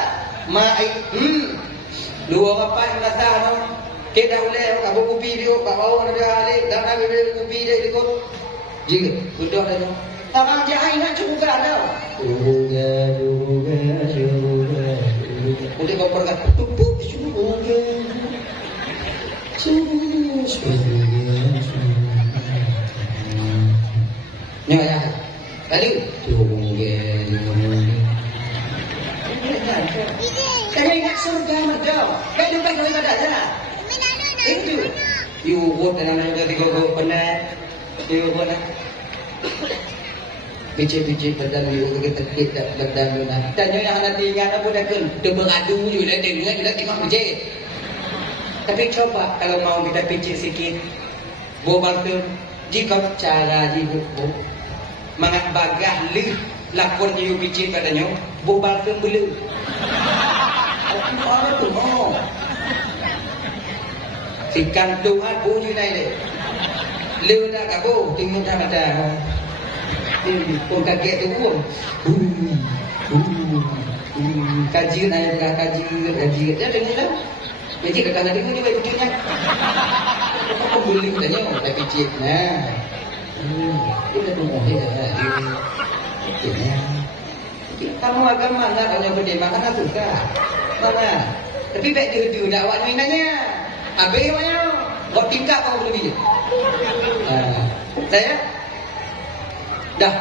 Dua rapat mata no. Kita boleh apa kopi dia, pak bau nak balik, dan nak beli kopi dia ikut. Jika budak dah. Orang jahai nak cuba dah. Juga. Boleh kau pergat tutup juga. Nyo ya. Kali juga. Kaya ingat surga madam. Kaya lupa kau ibadah dah. Itu. You vote dan anak jadi gogo penat. You vote lah. Biji-biji badan you kita tidak badan na. Dan yang anak ingat apa dah kan? Dia beradu you dah dengar you dah tengok biji. Tapi coba kalau mau kita picit sikit, bobal tu, jika cara ibu mangat bagah li lakon you picit padanya, bobal tu belum. Orang tu mau. Sikan Tuhan puji nai le. Leu dah kago tinggal dah pada. Pun kaget tu pun. Kaji nai kaji. Dia dengar lah. Jadi kakak nak dengar ni baik ujungnya. Apa beli tanya dah picit nah. Kita tunggu dia. Dia. Kamu agama nak tanya benda makan tu tak? Mana? Tapi baik dia dakwah ni nanya. Habis mana? Buat tingkap kau boleh bijak. Saya dah.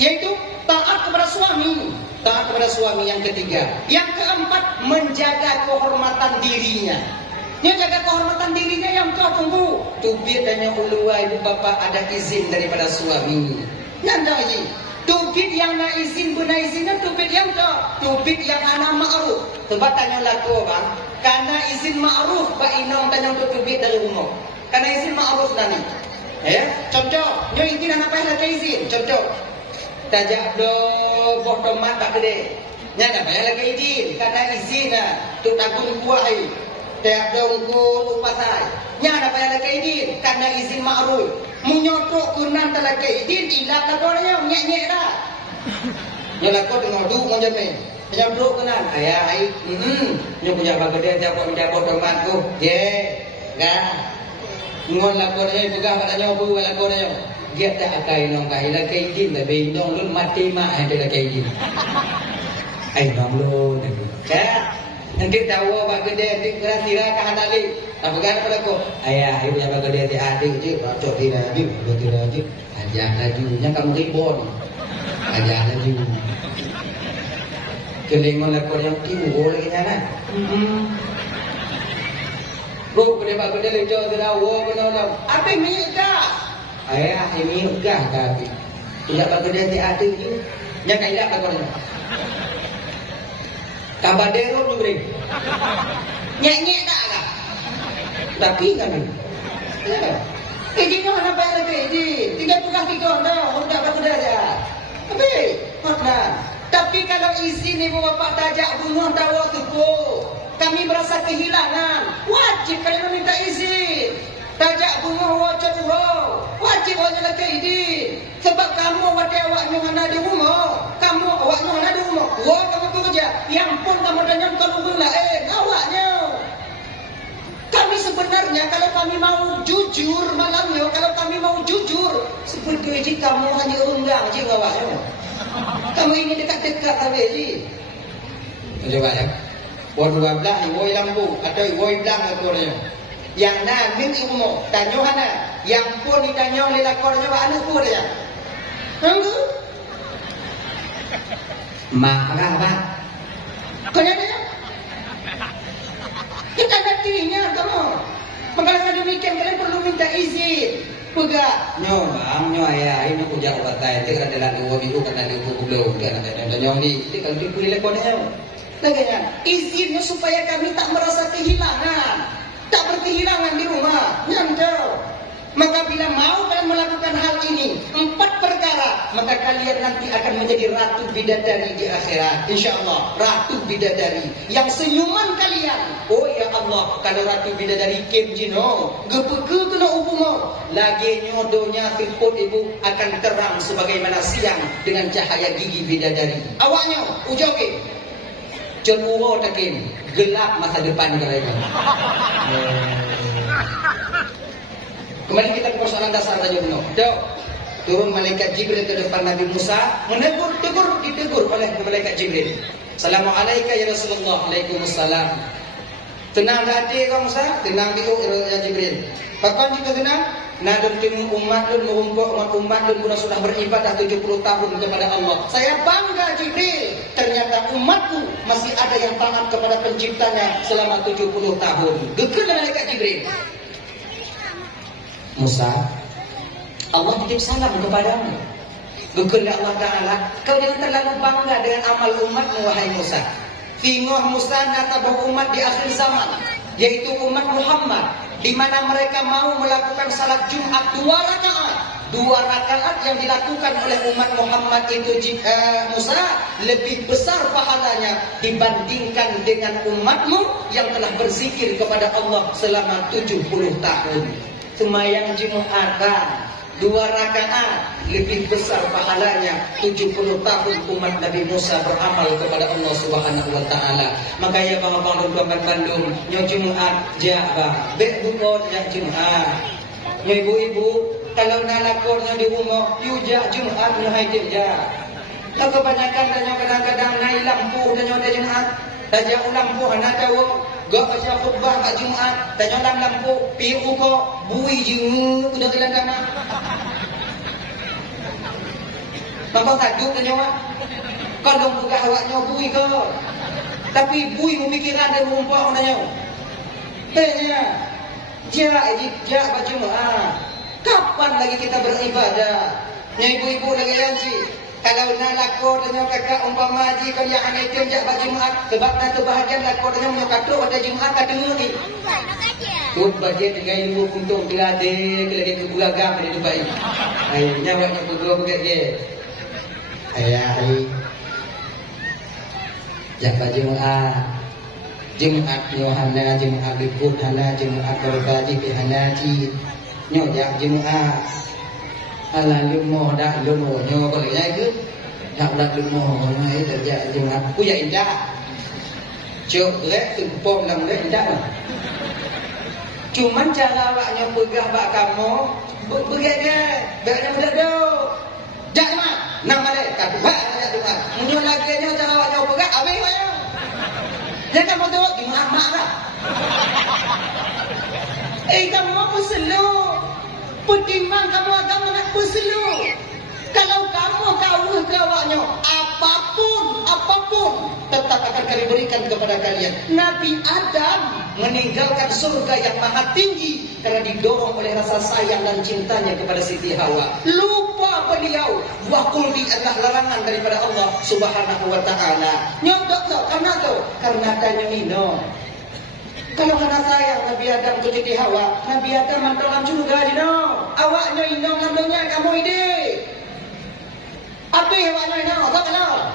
Yaitu taat kepada suami. Taat kepada suami yang ketiga. Yang keempat, menjaga kehormatan dirinya. Dia jaga kehormatan dirinya yang kau tunggu. Tubir dan yang ulua ibu bapa ada izin daripada suami. Nanda je. Tubir yang nak izin benar izinnya tubir yang kau. Tubir yang anak ma'ruf. Sebab tanya laku bang. Karena izin ma'ruf Pak Inong tanya untuk tubir dari rumah. Karena izin ma'ruf nani. Ya, contoh, nyo izin anak payah lagi izin. Contoh. Tajak do boh tomat tak gede. Nya nak payah lagi izin. Karena izin lah tu tagun kuai. Tak do ngkul upasai. Nya nak payah lagi izin karena izin ma'ruf. Munyotok kunan tak lagi izin ilat lah korang nyek-nyek dah. Nyo lakon tengok duk menjamin. Yang bro kenan, ayah, nyo punya bagai dia jawab tomat tu, ngon lakon dia pegang pada nyo bu lakon dia, dia tak akai nong kai la kai din la be nong lun mati ma ada la kai din, ai nong lun, nanti tahu bagai dia di kira kah nali, apa kan pada ko, ayah, ibu punya bagai dia adik je, bacot tidak je, ajak laju, yang kamu ribon, ajak laju. Kelengon lakon yang timu lagi sana. Bro, kena bagus dia lecok tu dah. Wo benar dah. Apa minyak kah? Ayah, minyak kah tapi. Tidak bagus dia ti ada tu. Yang kaya lakon dia. Kabadero tu beri. Nyek-nyek tak lah. Tapi kami. Jika mana bayar lagi? 3 dah. Sudah bagus dah aja. Tapi, makna. Tapi kalau izin ibu bapa tajak bunga tawa tuku, kami merasa kehilangan. Wajib kalian minta izin. Tajak bunga wajib urau. Wajib wajib lagi izin. Sebab kamu wajib awaknya mana di rumah. Kamu awaknya mana di rumah. Wah kamu kerja. Yang pun kamu tanya kalau gula awaknya. Kami sebenarnya kalau kami mau jujur malamnya, kalau kami mau jujur, sebetulnya kamu hanya undang je awaknya. Kamu ingin dekat-dekat habis je. Coba ya. Waduh belah woi lampu atau woi belang lakornya. Yang na min ilmu tanyo hana. Yang pun ditanya oleh lakornya ba anu pun dia. Hanggu. Marah ba. Kanya dia. Kita nantinya kamu. Makanya demikian kalian perlu minta izin. Pegak nyo bang nyo ayah ini puja obatai itu kan adalah dua minggu kan ada belum kan ada nyo ni itu kalau dipilih lekonnya lagi kan izinnya supaya kami tak merasa kehilangan tak berkehilangan di rumah nyantau maka bila mau kalian melakukan hal ini 4 perkara maka kalian nanti akan menjadi ratu bidadari di akhirat insyaallah ratu bidadari yang senyuman kalian oh ya Allah kalau ratu bidadari kem jino gepeke kena ubumo lagi nyodonya tilput ibu akan terang sebagaimana siang dengan cahaya gigi bidadari awaknya ujoke cenuro takin gelap masa depan kalian. Kembali kita ke persoalan dasar saja benar. Turun malaikat Jibril ke depan Nabi Musa, ditegur oleh malaikat Jibril. Assalamualaikum ya Rasulullah. Waalaikumsalam. Tenang hati kau Musa, tenang dia ya Jibril. Kapan kita tenang? Nadun tim umat dan mengumpul umat dan sudah beribadah 70 tahun kepada Allah. Saya bangga Jibril. Ternyata umatku masih ada yang taat kepada penciptanya selama 70 tahun. Gekun malaikat Jibril. Musa, Allah titip salam kepadamu. Gekun Allah Ta'ala, kau jangan terlalu bangga dengan amal umatmu wahai Musa. Fingoh Musa natabah umat di akhir zaman, yaitu umat Muhammad, di mana mereka mau melakukan salat Jumat 2 rakaat. 2 rakaat yang dilakukan oleh umat Muhammad itu Musa lebih besar pahalanya dibandingkan dengan umatmu yang telah berzikir kepada Allah selama 70 tahun. Semayang Jumat 2 rakaat lebih besar pahalanya 70 tahun umat Nabi Musa beramal kepada Allah Subhanahu wa taala. Maka ya bang-bang dan tuan Bandung, nyo Jumat jaba, bek buko jak Jumat. Nyo ibu-ibu kalau nak lakornya di rumah, yu jak Jumat nyo hai jak. Lah kebanyakan dan kadang-kadang naik lampu dan nyo ada Jumat. Tajak lampu anak tahu, gak baca khutbah kat Jumat, tajak lampu, piu ko, bui je, udah kilan dana. Bapa saduk dan nyawa. Kalau buka awaknya bui ke. Tapi bui memikiran dia rumpah orang nyawa. Tanya, jak baca Jumat. Kapan lagi kita beribadah? Nya ibu-ibu lagi yanci. Kalau nak lakor dengan kakak umpama haji kau yang aneh tu jak baju Jumat sebab nak kebahagiaan lakor dengan menyokatu pada Jumat kat dengar ni. Tu bagian dengan ilmu kuntung kelade lagi ke beragam di Dubai. Ai nyawaknya berdua begat ke. Ai. Jak baju Jumat Yohana Jumat libur hana Jumat berbagi pihanaji. Nyo jak Jumat ala lumo dak lumo nyo ko lagi ke dak dak lumo mai terjak Jumat ku ya indah cok rek tumpom nang rek indah cuman cara awaknya pegah bak kamu begitu baknya mudah do jak Jumat nang male kat bak jak Jumat munyo lagi nya cara awaknya pegah habis ayo jangan kamu tengok Jumat mak dah kamu apa selu Pertimbang kamu agama nak berselu. Kalau kamu kawal kawaknya apapun tetap akan kami berikan kepada kalian. Nabi Adam meninggalkan surga yang maha tinggi karena didorong oleh rasa sayang dan cintanya kepada Siti Hawa. Lupa beliau wakuldi adalah larangan daripada Allah Subhanahu wa taala. Nyodok tu karena tanya minum. Kalau kena sayang Nabi Adam ke Siti Hawa, Nabi Adam mantolan juga je no. Awaknya inong namanya kamu ide. Apa awaknya inong? Tak kenal.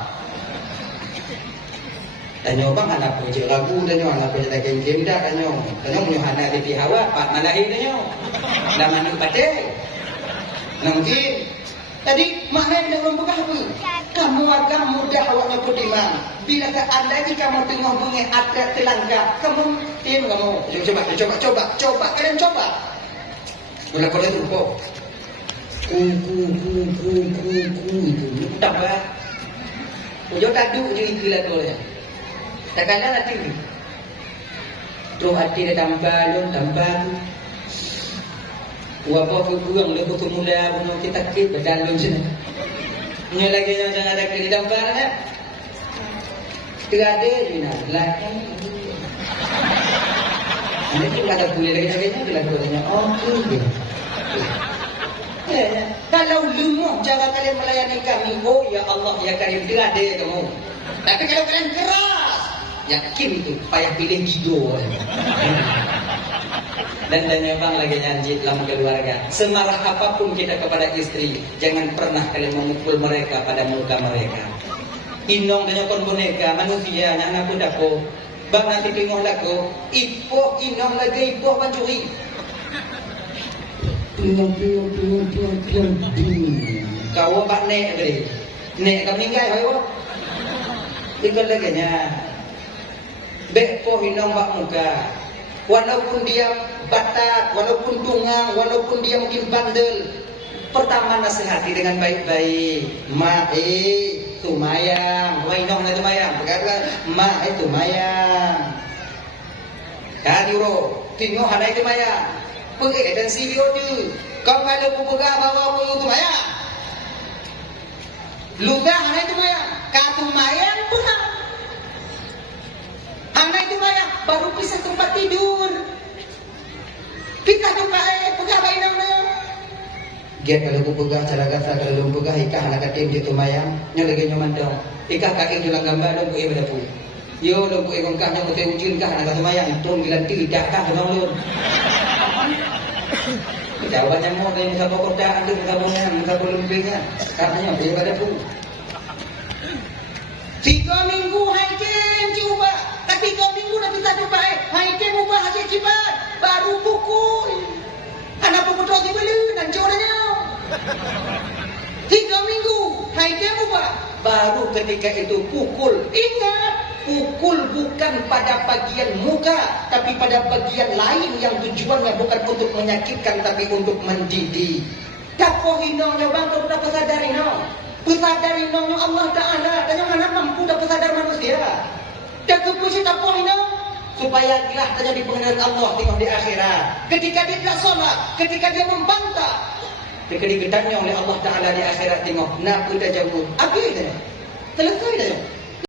Tanya bang anak puji lagu tanya anak puji tak game dah tanya punya anak Siti Hawa pat malahi tanya. Dah manuk pate. Mungkin tadi makna dia belum pegang apa? Kamu akan mudah awaknya beriman. Bila anda ni kamu tengok bunyi adat telangga, kamu tim kamu coba kalian coba. Mula kau dah lupa. Ku itu tak apa. Kau taduk je ikilah tu ya. Takkanlah hati. Terus hati dia tambah. Wabah kurang le betul mula bunuh kita kit berdalam sini. Ini lagi yang jangan ada kali dampar ya. Tidak ada ni nak belakang. Ini tu ada kulit lagi bila kuatnya. Oh tu. Kalau lumah cara kalian melayani kami, oh ya Allah ya Karim tidak ada kamu. Tapi kalau kalian keras, yakin itu payah pilih jido. Dan tanya bang lagi nyanyi dalam keluarga. Semarah apapun kita kepada istri, jangan pernah kalian memukul mereka pada muka mereka. Inong tanya kon boneka manusia anak aku dako. Bang nanti tengok lagu, ipoh inong lagi ipoh pancuri. Piung. Kau bak nek beri. Nek kau meninggal ayo. Ikut lagi nya. Bek poh inong bak muka. Walaupun dia batak, walaupun tungang, walaupun dia mungkin bandel, pertama nasihati dengan baik-baik. Tumayang, wainong na tumayang. Pagkakala, tumayang. Kadiro, tinggal hanay tumayang. Pag dan CEO tu, Kau kalau kubuka bawa aku tumayang. Ludah hanai tumayang. Katumayang pula. Hanai tumayang baru pisah tempat tidur. Kita tumpah pegah bainang na. Giat kalau kubuka cara gasa kalau lumpuga ikah anak katim di tumayang. Nyo lagi nyo mandong. Ikah kaki julang gambar dong buih berdapu. Yo dong buih kongkah nyo mute ujun kah anak tumayang. Tung bilang tidak kah dong lun. Jawabannya mau dari muka pokoknya, itu muka bongnya, muka belumpinya. Katanya dia pada pun. 3 minggu haikem coba. Tapi 3 minggu nanti tak coba haikem ubah hasil cipat. Baru pukul. Anak pukul tu dibeli dan joranya. 3 minggu haikem ubah. Baru ketika itu pukul. Ingat. Pukul bukan pada bagian muka, tapi pada bagian lain yang tujuannya bukan untuk menyakitkan, tapi untuk mendidik. Dapohino nya bang, kau dapat sadarino. Pesadarino nya Allah Taala, dan yang mana mampu dapat sadar manusia. Dan kepusi dapohino supaya gelah tanya di pengenalan Allah tengok di akhirat. Ketika dia tidak sholat, ketika dia membantah, ketika digedangnya oleh Allah Taala di akhirat tengok. Nak udah jauh, apa itu? Selesai dah.